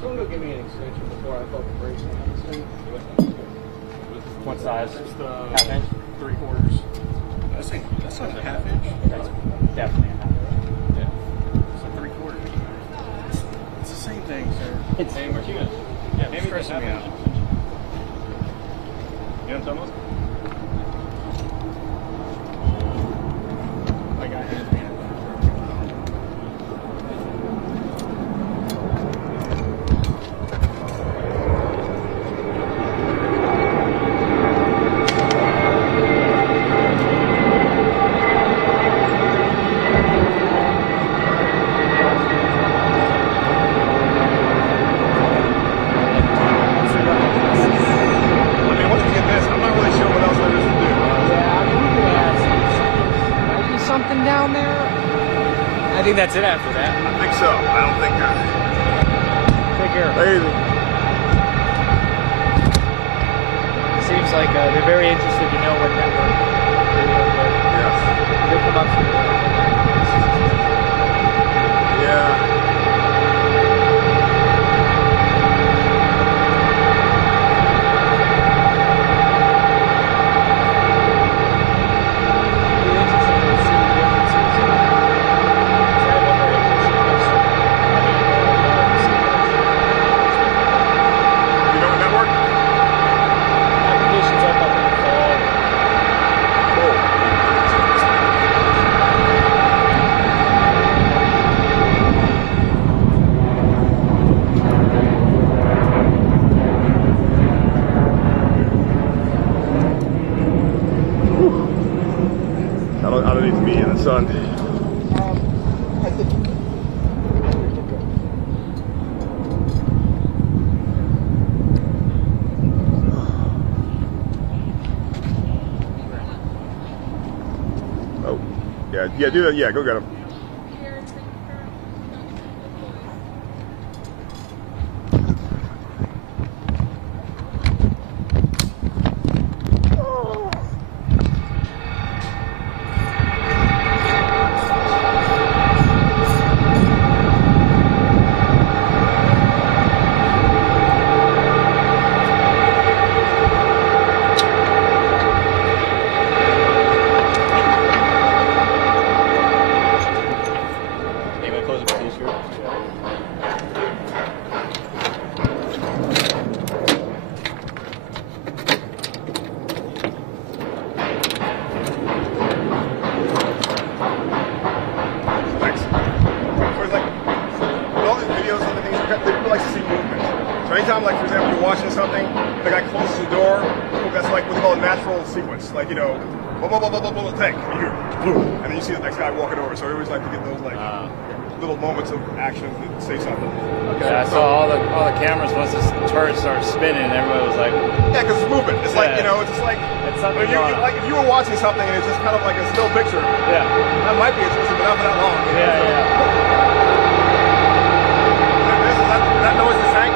Someone go give me an extension before I fucking break this thing. What size? It's the Half inch? 3/4. That's not a half inch. That's definitely a half inch. Yeah. It's a 3/4. It's the same thing, sir. Hey, where'd you go? Yeah, maybe stressing me out. You know what I'm talking about? Like I had me at Something down there? I think that's it after that. I think so. I don't think Take care. Lazy. Seems like they're very interested to know what network. Yes. They come up to Yeah. I don't need to be in the sun. I think. Oh, yeah, do that. Yeah, go get him. Anytime, like, for example, you're watching something, the guy closes the door, that's like what they call a natural sequence. Like, you know, blah, blah, blah, blah, blah, blah, tank, you hear, boom, and then you see the next guy walking over. So I always like to get those, like, little moments of action that say something. Okay. Yeah, I saw all the cameras once this turret started spinning, and everybody was like... Yeah, because it's movement. It's like, you know, it's just like... It's something like, if you were watching something and it's just kind of like a still picture, yeah, that might be interesting, but not for that long. You know? Yeah. Is that noise the tank?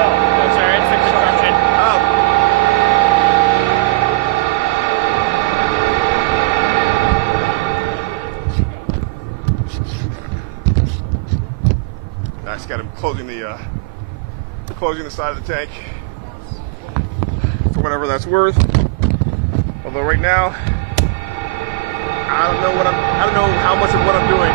That's our infant construction. I just got him closing the side of the tank for whatever that's worth. Although right now, I don't know how much of what I'm doing.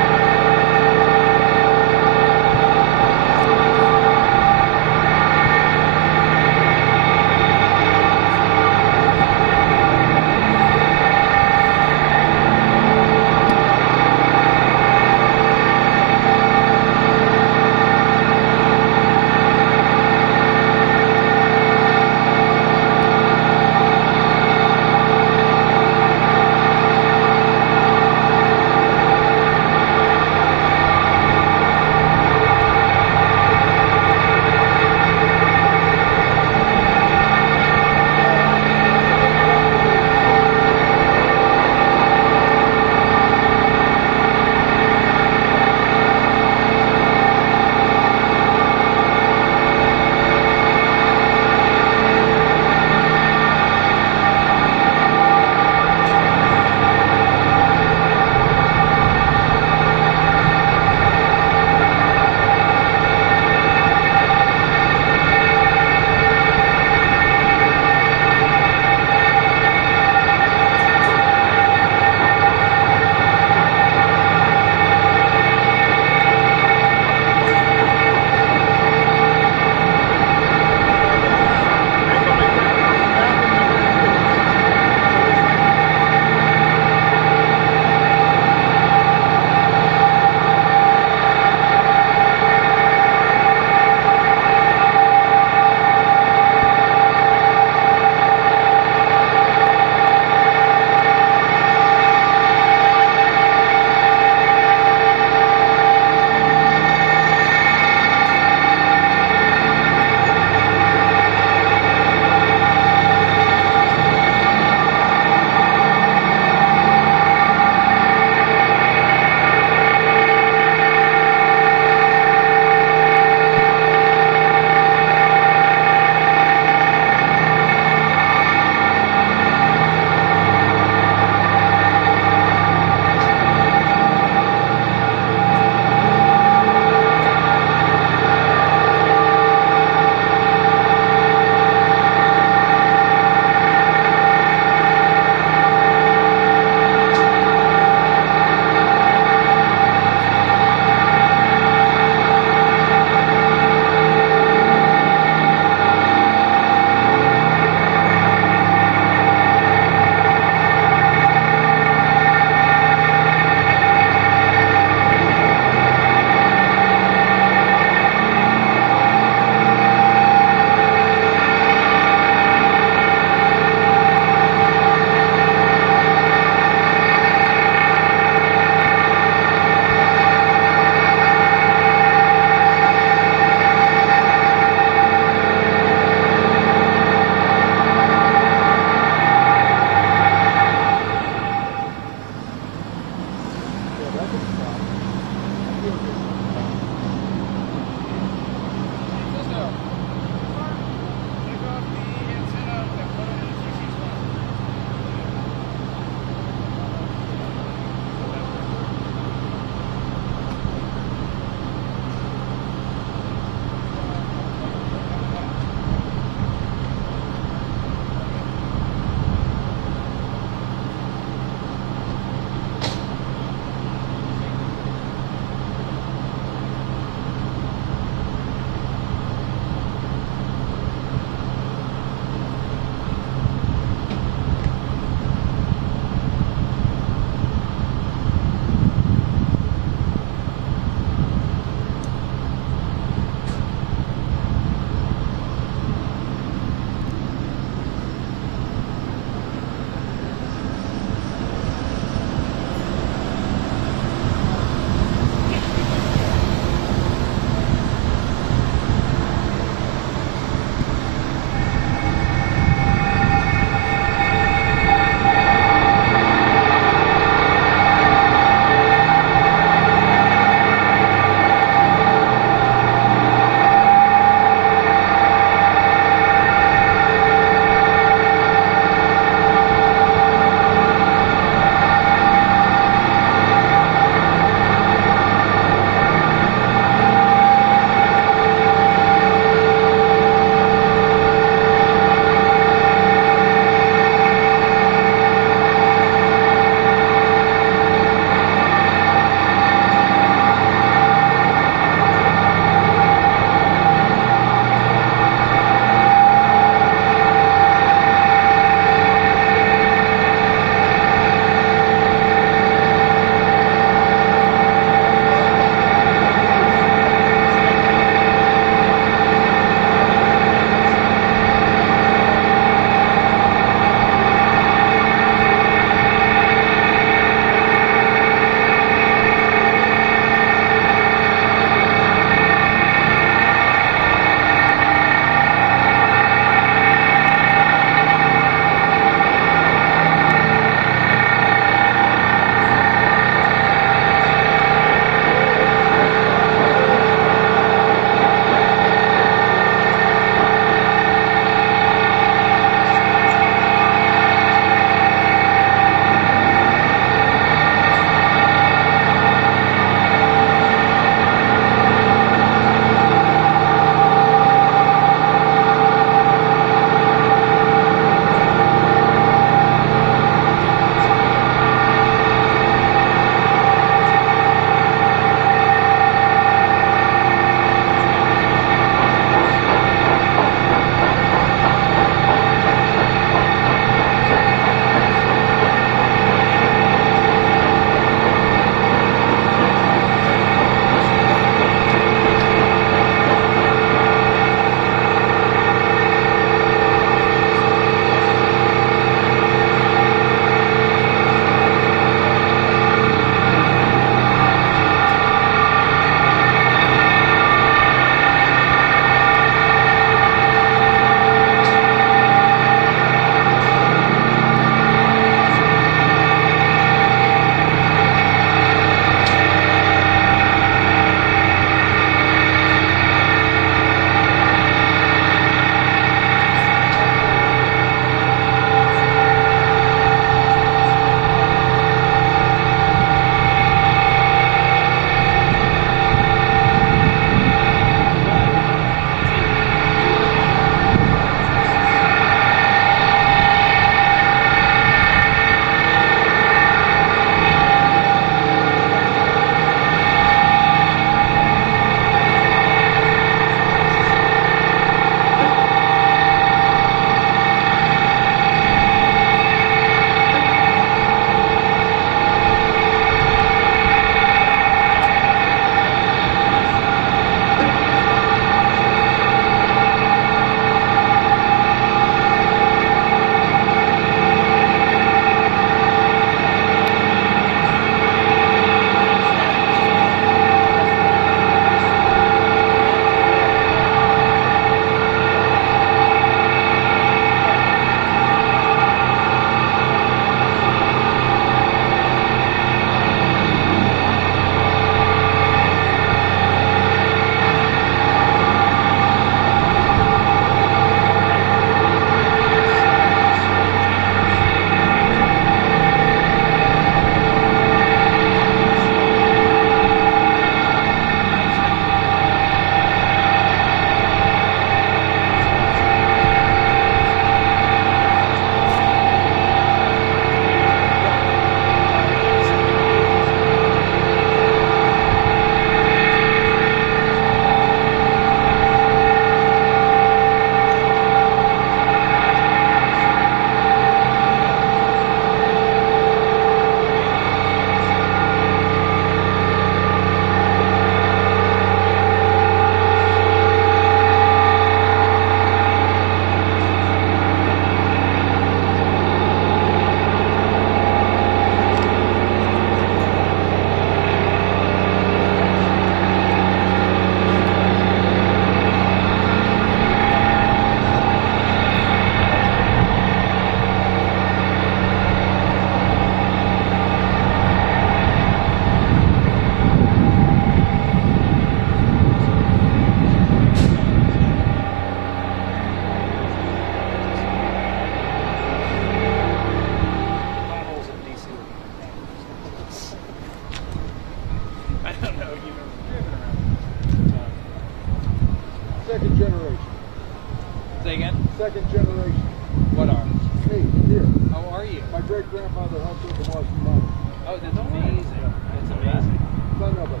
second generation. What are? Me, here. How are you? My great grandfather helped with the Washington Mountain. Oh, that's amazing. That's amazing. Son of a.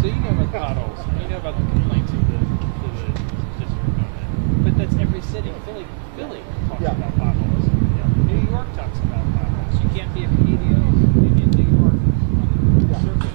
So you know about potholes. You know about the complaints of the district on that. But that's every city. Philly talks about potholes. New York talks about potholes. You can't be a PDO in New York on the circuit.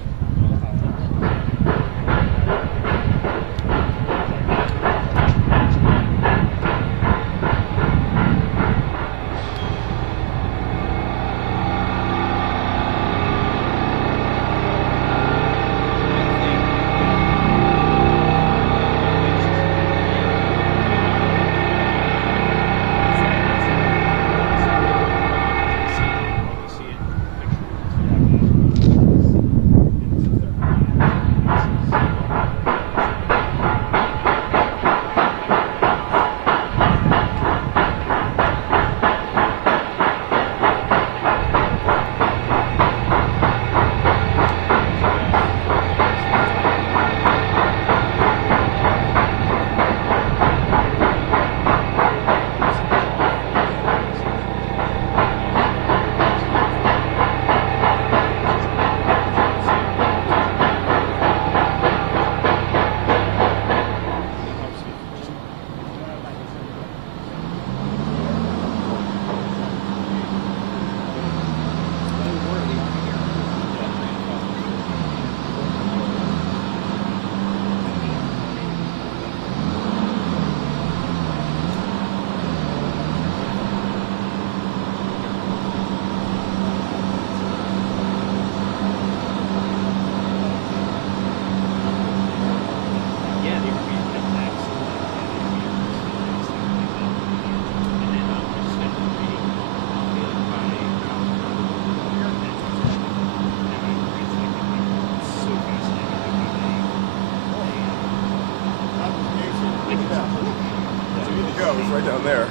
It's right down there.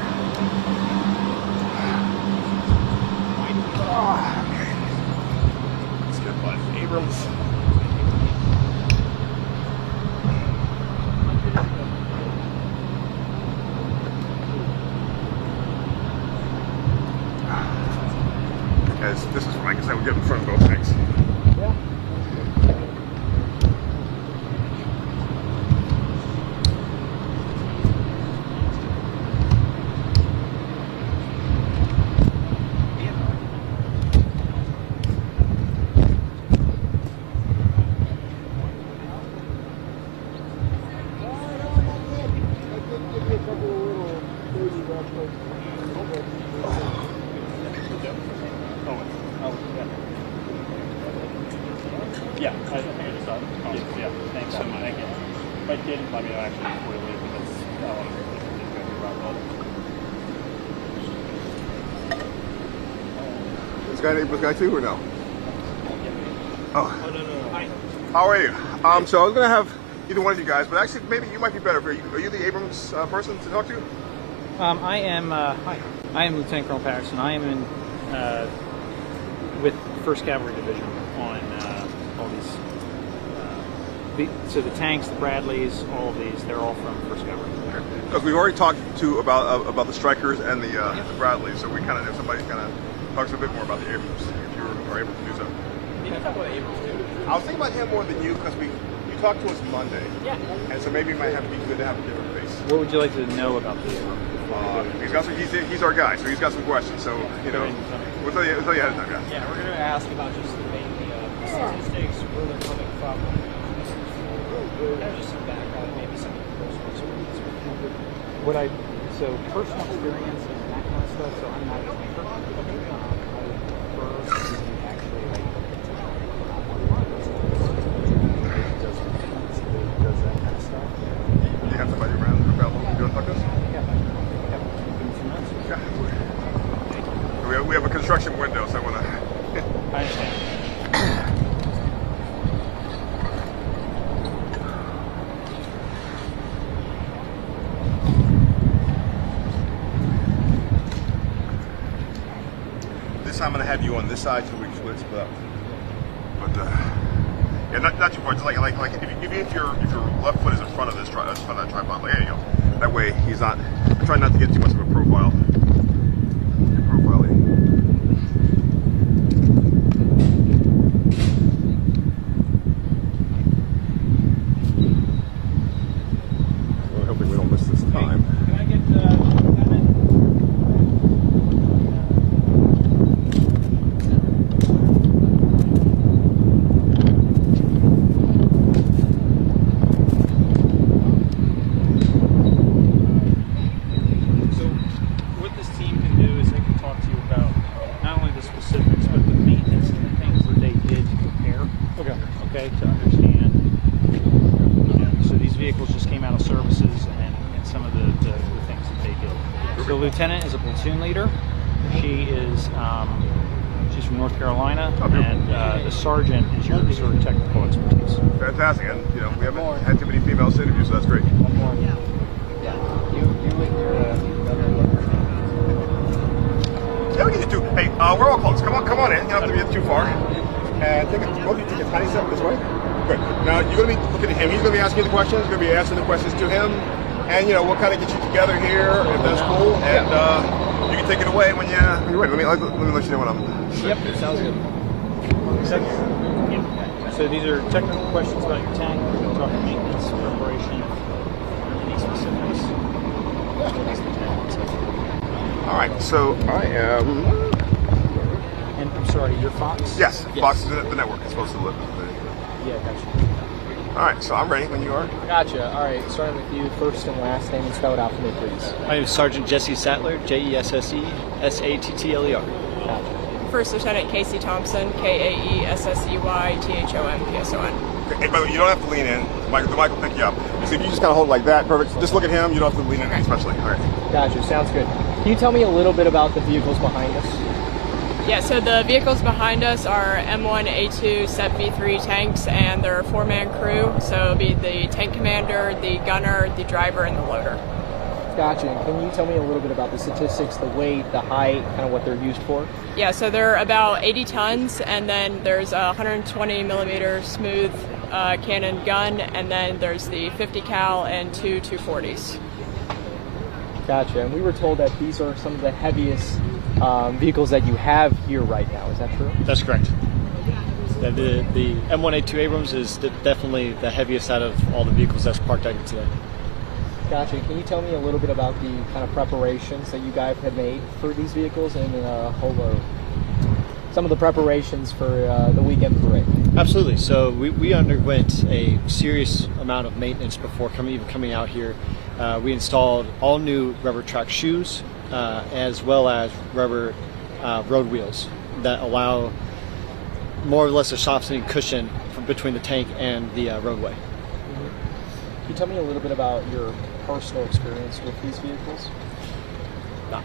Let's get by Abrams. Guys, this is fine because I would get in front of both things. Yeah. Yeah, I think I just saw it. Yeah, thanks so much. Thank you. If I didn't, let me know actually before we leave because I want to This guy Abrams guy too or no? Oh. no. Hi. How are you? So I was gonna have either one of you guys, but actually maybe you might be better. Are you the Abrams person to talk to? I am. Hi. I am Lieutenant Colonel Patterson. I am in with 1st Cavalry Division on all these. So the tanks, the Bradleys, all of these, they're all from 1st Cavalry. Because we've already talked about the Strikers and the Bradleys, so we kind of if somebody kind of talks a bit more about the Abrams, if you are able to do so. You can talk about Abrams too. I was thinking about him more than you because you talked to us Monday. Yeah. And so maybe it might have to be good to have a different face. What would you like to know about the Abrams? He's our guy, so he's got some questions. So we'll tell you ahead of time, guys. Yeah, we're going to ask about just mainly statistics, where they're coming from, just some background, maybe some personal experience. So personal experience and that kind of stuff. So I'm not a tanker. I prefer actually like does that kind of stuff. Do you have somebody around available to do it like this? Yeah. We have a construction window, so I want to. I understand. This time I'm going to have you on this side so we can split up. But yeah, not too far. It's like if your left foot is in front of this front of that tripod. Like, there you go. That way he's not, trying not to get too much of a profile. Well, hopefully we don't miss this time. Can I get So what this team can do is they can talk to you about not only the specifics, but the maintenance and the things that they did to prepare. Okay, to understand. So these vehicles just came out of services and some of the things that they did. So the lieutenant is a platoon leader. She is she's from North Carolina, and the sergeant is your sort of technical expertise. Fantastic, and we haven't had too many females to interview, so that's great. One more. Yeah. You and your Yeah, we can do two. Hey, we're all close. Come on in. You don't have to be too far. And both of you take a tiny step this way. Good. Now you're going to be looking at him. He's going to be asking you the questions. You're going to be answering the questions to him. And we'll kind of get you together here, if that's cool. And you can take it away when you're ready. Let me let you know when I'm. Yep, sounds good. So these are technical questions about your tank. We're going to talk maintenance, preparation, any specifics. All right. So I am. And I'm sorry, you're Fox? Yes. Fox is the network. It's supposed to live. Yeah, gotcha. All right. So I'm ready when you are. Gotcha. All right, starting with you, first and last name, and spell it out for me, please. My name is Sergeant Jesse Sattler, Jesse-Sattler. Gotcha. First Lieutenant Casey Thompson, Kaesseythomson. Hey, by the way, you don't have to lean in. The mic will pick you up. So if you just kind of hold it like that, perfect. Just look at him. You don't have to lean in, especially. All right. Gotcha. Sounds good. Can you tell me a little bit about the vehicles behind us? Yeah, so the vehicles behind us are M1, A2, SEP V3 tanks, and they're a four-man crew. So it'll be the tank commander, the gunner, the driver, and the loader. Gotcha. And can you tell me a little bit about the statistics, the weight, the height, kind of what they're used for? Yeah, so they're about 80 tons, and then there's a 120 millimeter smooth cannon gun, and then there's the 50 cal and two 240s. Gotcha. And we were told that these are some of the heaviest vehicles that you have here right now. Is that true? That's correct. The M1A2 Abrams is definitely the heaviest out of all the vehicles that's parked out here today. Gotcha. Can you tell me a little bit about the kind of preparations that you guys have made for these vehicles and some of the preparations for the weekend parade? Absolutely. So we underwent a serious amount of maintenance before coming out here. We installed all new rubber track shoes as well as rubber road wheels that allow more or less a softening cushion between the tank and the roadway. Mm-hmm. Can you tell me a little bit about your personal experience with these vehicles?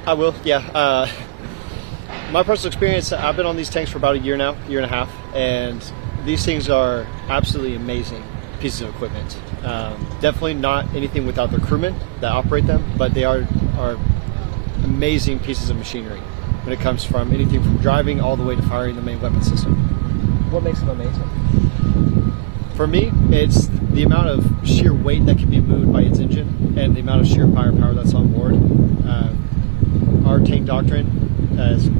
I will, yeah. My personal experience, I've been on these tanks for about a year now, year and a half, and these things are absolutely amazing pieces of equipment. Definitely not anything without their crewmen that operate them, but they are amazing pieces of machinery when it comes from anything from driving all the way to firing the main weapon system. What makes them amazing? For me, it's the amount of sheer weight that can be moved by its engine and the amount of sheer firepower that's on board. Our tank doctrine as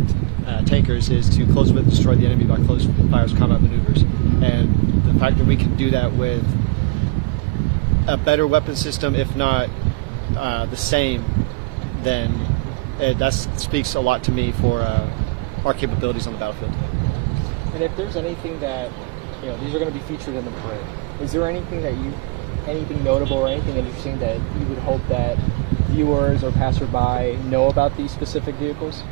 tankers is to close with, destroy the enemy by close fires combat maneuvers. And the fact that we can do that with a better weapon system, if not the same, then that speaks a lot to me for our capabilities on the battlefield. And if there's anything that, these are going to be featured in the parade, is there anything notable or anything interesting that you would hope that viewers or passerby know about these specific vehicles?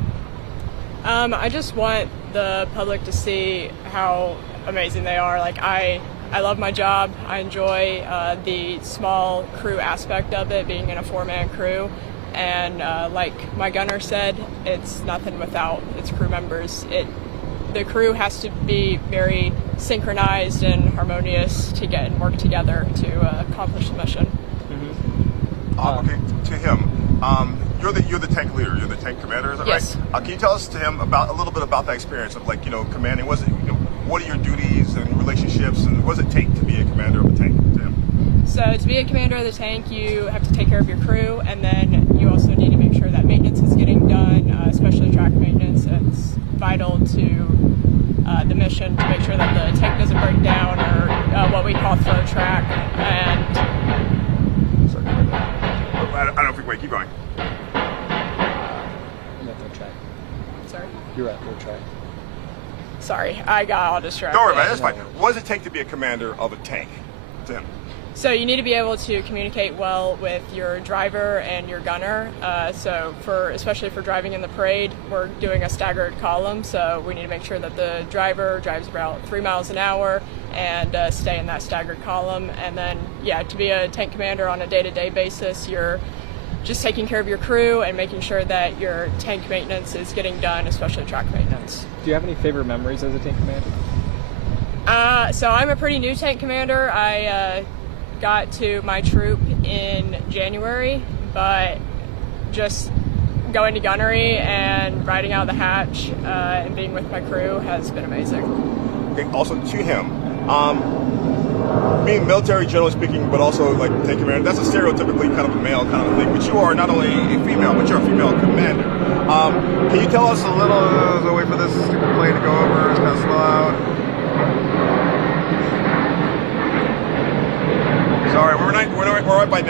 I just want the public to see how amazing they are. Like I love my job. I enjoy the small crew aspect of it, being in a four-man crew. And like my gunner said, it's nothing without its crew members. The crew has to be very synchronized and harmonious to get and work together to accomplish the mission. Mm-hmm. Okay, to him, you're the tank leader. You're the tank commander. Is that yes. Right? Can you tell us to him about a little bit about that experience of commanding? What are your duties and relationships, and what does it take to be a commander of a tank to him? So to be a commander of the tank, you have to take care of your crew, and then you also need to make sure that maintenance is getting done, especially track maintenance. It's vital to the mission to make sure that the tank doesn't break down, or what we call throw track. And sorry, I don't know if we wait. Keep going. Track. Sorry. You're at throw track. Sorry, I got all distracted. Don't worry about it. That's fine. What does it take to be a commander of a tank, Tim? So you need to be able to communicate well with your driver and your gunner. So especially for driving in the parade, we're doing a staggered column. So we need to make sure that the driver drives about 3 miles an hour and stay in that staggered column. And then, yeah, to be a tank commander on a day-to-day basis, you're just taking care of your crew and making sure that your tank maintenance is getting done, especially track maintenance. Do you have any favorite memories as a tank commander? So I'm a pretty new tank commander. I got to my troop in January, but just going to gunnery and riding out of the hatch and being with my crew has been amazing. Okay, also to him, being military, generally speaking, but also like tank commander, that's a stereotypically kind of a male kind of thing. But you are not only a female, but you're a female commander. Can you tell us a little? Wait for this plane to go over. It's kind of slow out. Sorry, we're right by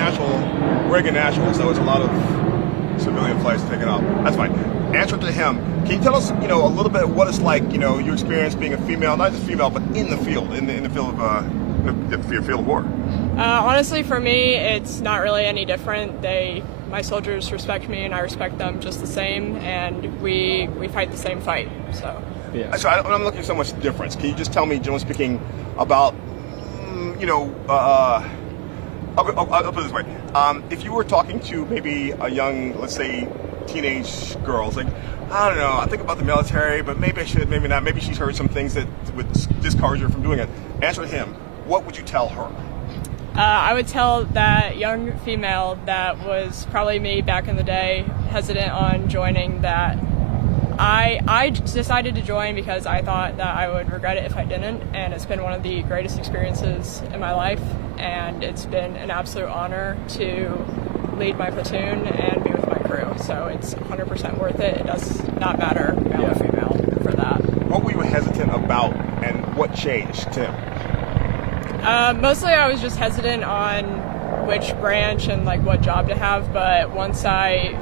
Reagan National, so it's a lot of civilian flights taking off. That's fine. Answer to him. Can you tell us, a little bit what it's like, your experience being a female, not just female, but in the field, in the field of the field of war? Honestly, for me, it's not really any different. My soldiers respect me, and I respect them just the same, and we fight the same fight. So. Yeah. So I'm not looking at so much difference. Can you just tell me, generally speaking, about, I'll put it this way. If you were talking to maybe a young, let's say, teenage girl, it's like, I don't know, I think about the military, but maybe I should, maybe not. Maybe she's heard some things that would discourage her from doing it. Answer to him. What would you tell her? I would tell that young female that was probably me back in the day, hesitant on joining, that I decided to join because I thought that I would regret it if I didn't, and it's been one of the greatest experiences in my life, and it's been an absolute honor to lead my platoon and be with my crew. So it's 100% worth it. It does not matter male or female for that. What were you hesitant about, and what changed, Tim? Mostly I was just hesitant on which branch and what job to have, but once I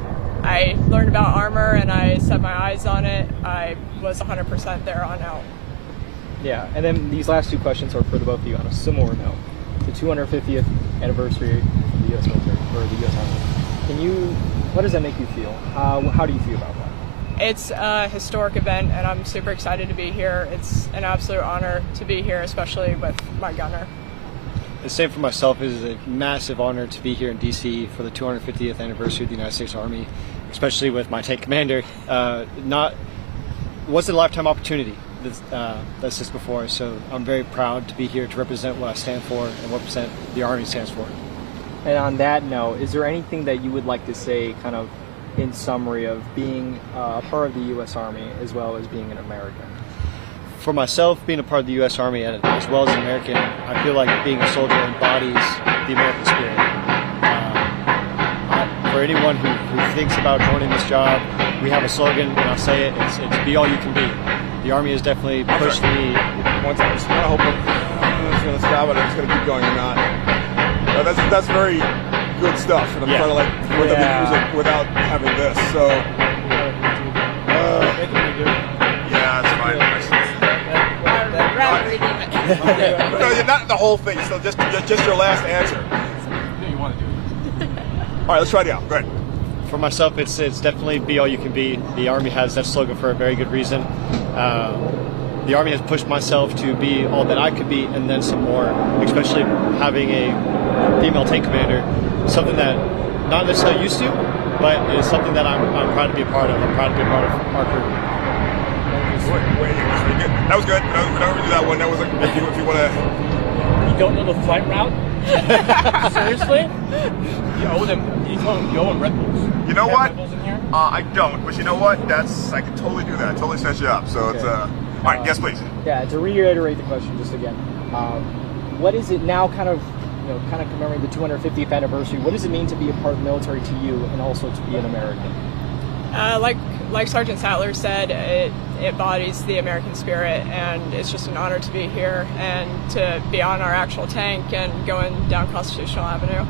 learned about armor and I set my eyes on it, I was 100% there on out. Yeah, and then these last two questions are for the both of you on a similar note. The 250th anniversary of the U.S. military, or the U.S. Army. What does that make you feel? How do you feel about that? It's a historic event, and I'm super excited to be here. It's an absolute honor to be here, especially with my gunner. The same for myself. It is a massive honor to be here in D.C. for the 250th anniversary of the United States Army, especially with my tank commander. Wasn't a lifetime opportunity that's just before us, so I'm very proud to be here to represent what I stand for and what the Army stands for. And on that note, is there anything that you would like to say kind of in summary of being a part of the U.S. Army as well as being an American? For myself, being a part of the U.S. Army as well as an American, I feel like being a soldier embodies the American spirit. For anyone who thinks about joining this job, we have a slogan, and I'll say it, it's be all you can be. The Army has definitely pushed me. One second, I just want to hope it's going to stop it, it's going to keep going or not. That's very good stuff, and I'm trying to rhythm the music without having this, so. Yeah, it's fine. No, not the whole thing, so just your last answer. You want to do it. All right, let's try it out. Go ahead. For myself, it's definitely be all you can be. The Army has that slogan for a very good reason. The Army has pushed myself to be all that I could be and then some more, especially having a female tank commander, something that not necessarily used to, but it's something that I'm proud to be a part of. I'm proud to be a part of our crew. That was good. We don't do that one. That was if you want to. You don't know the flight route? Seriously? You owe them. You owe them Red Bulls. You know what? I don't, but you know what? I can totally do that. Totally set you up. So okay. It's all right. Yes, please. Yeah. To reiterate the question just again, what is it now? Kind of kind of commemorating the 250th anniversary. What does it mean to be a part of the military to you, and also to be an American? Like Sergeant Sattler said, it embodies the American spirit, and it's just an honor to be here and to be on our actual tank and going down Constitutional Avenue.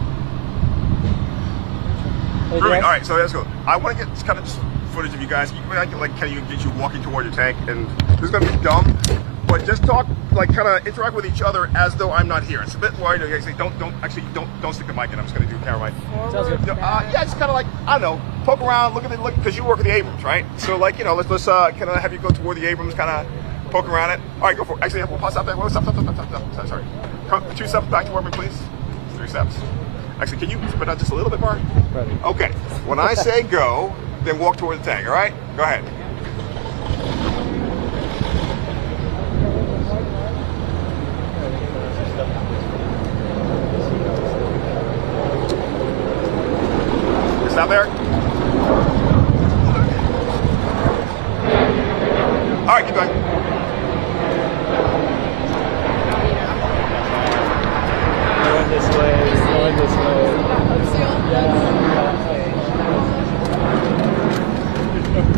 Brilliant. All right, so let's go. I want to get kind of just footage of you guys. Can you get you walking toward your tank? And this is gonna be dumb, but just talk, like, kind of interact with each other as though I'm not here. It's a bit more. You know, say don't stick the mic in. I'm just gonna do camera mic. Sounds good. Yeah, just kind of like, I don't know, poke around, look because you work at the Abrams, right? So like, you know, let's kind of have you go toward the Abrams, kind of poke around it. All right, go for it. Actually, we'll stop that. Stop. Sorry. Come 2 steps back toward me, please. 3 steps. Actually, can you spread out just a little bit more? Ready. Okay. When I say go, then walk toward the tank, all right? Go ahead. You stop there? All right, keep going.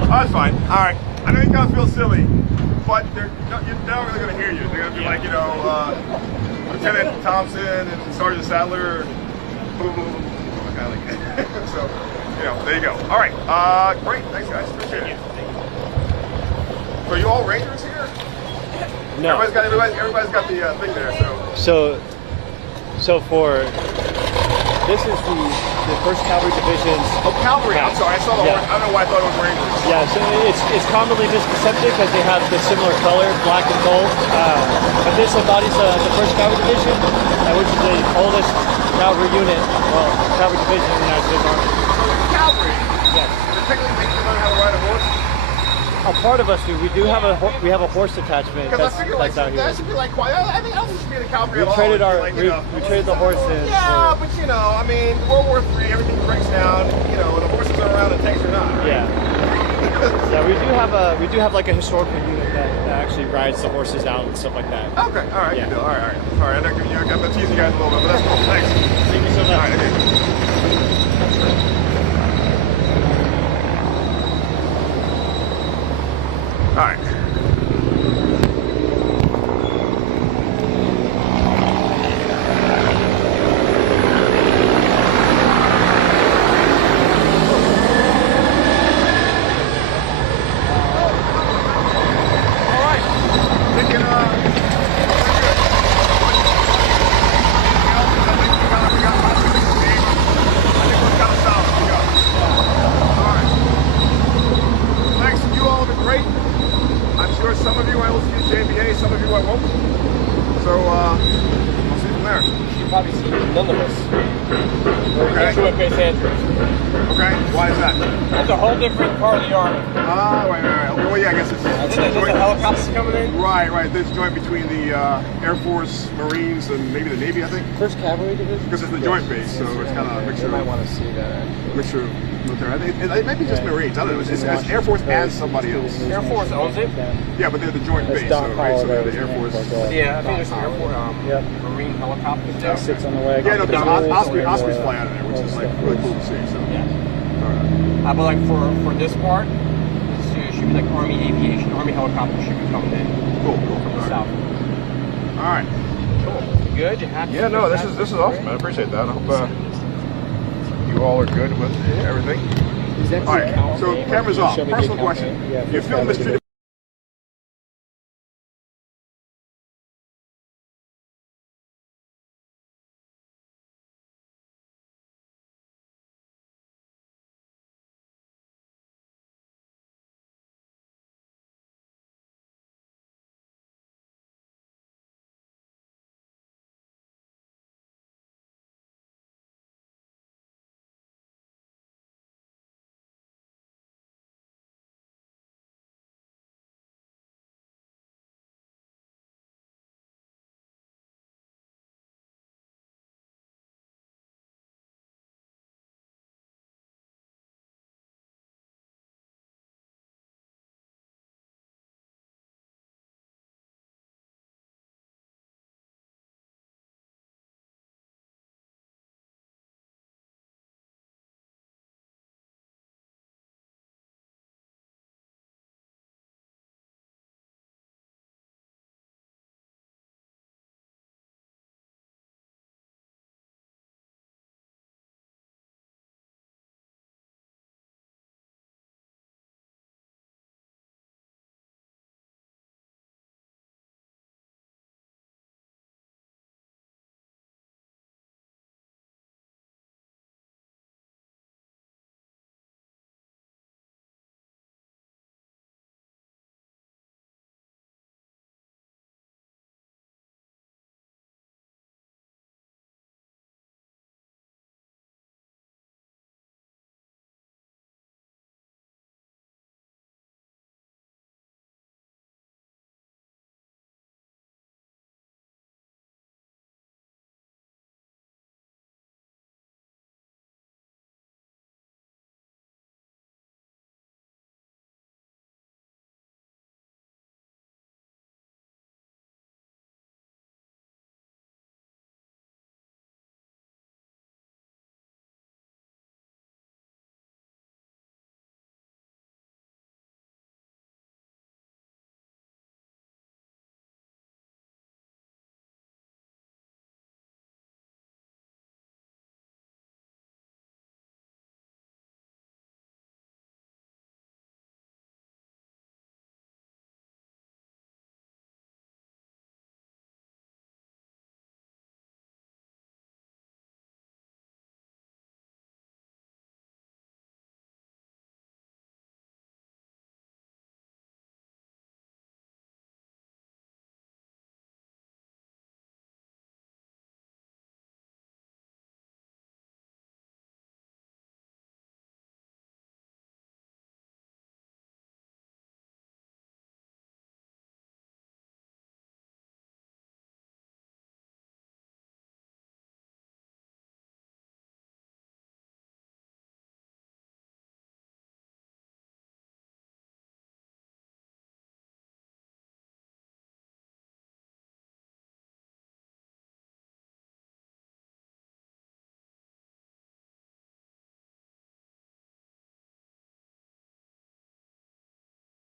Oh, that's fine. All right. I know you kind of feel silly, but you're not really going to hear you. They're going to be like, you know, Lieutenant Thompson and Sergeant Sattler. Boom, boom, boom. Kind of like that. So, you know, there you go. All right. Great. Thanks, guys. Appreciate it. So, are you all Rangers here? No. Everybody's got the thing there. So for this is the 1st Cavalry Division's. Oh, Cavalry! I'm sorry, I saw the horse. I don't know why I thought it was Rangers. Yeah, so it's commonly misconcepted because they have the similar color, black and gold. But this embodies the 1st Cavalry Division, which is the oldest cavalry unit, cavalry division in the United States Army. So you're cavalry. Yes. Does it technically make you learn how to ride a horse? A part of us do. We have a horse attachment. Because I figure that's out here. that should be like quite. I think I don't be in the cavalry at all. We traded the horses. Yeah, but you know, I mean, World War III, everything breaks down. You know, the horses are around, the tanks are not. Right? Yeah. Yeah, we do have like a historical unit that actually rides the horses out and stuff like that. Okay. All right. Yeah. Good deal. All right. Sorry, I'm gonna tease you guys a little bit, but that's cool. Thanks. Thank you so much. All right. Okay. All right. Some of you I will see JBA, some of you I won't. So, we'll see from there. You probably see none of us. Okay. True at base answers. Okay, why is that? It's a whole different part of the Army. Right. Well, yeah, I guess it's There's a helicopter coming in? Right. There's a joint between the Air Force, Marines, and maybe the Navy, I think. 1st Cavalry Division? Because it's the joint base, so it's kind of a mixture. You might want to see that. Mixture of military. I think it might be just Marines. I don't know. It's Air Force and somebody else. Air Force owns it? Yeah, but they're the joint base, so they're the Air Force. Yeah, I think there's an Air Force Marine helicopter there. Sits on the way. Yeah, no, there's Ospreys fly out of there, which is like really cool to see. So. Yeah. All right. But like for this part, it should be like Army aviation, Army helicopters should be coming in. Cool. From the south. All right. Cool. You good? You happy? Yeah, no, this is awesome, man. I appreciate that. I hope you all are good with everything. All right, so camera's off. Personal question. You feel mistreated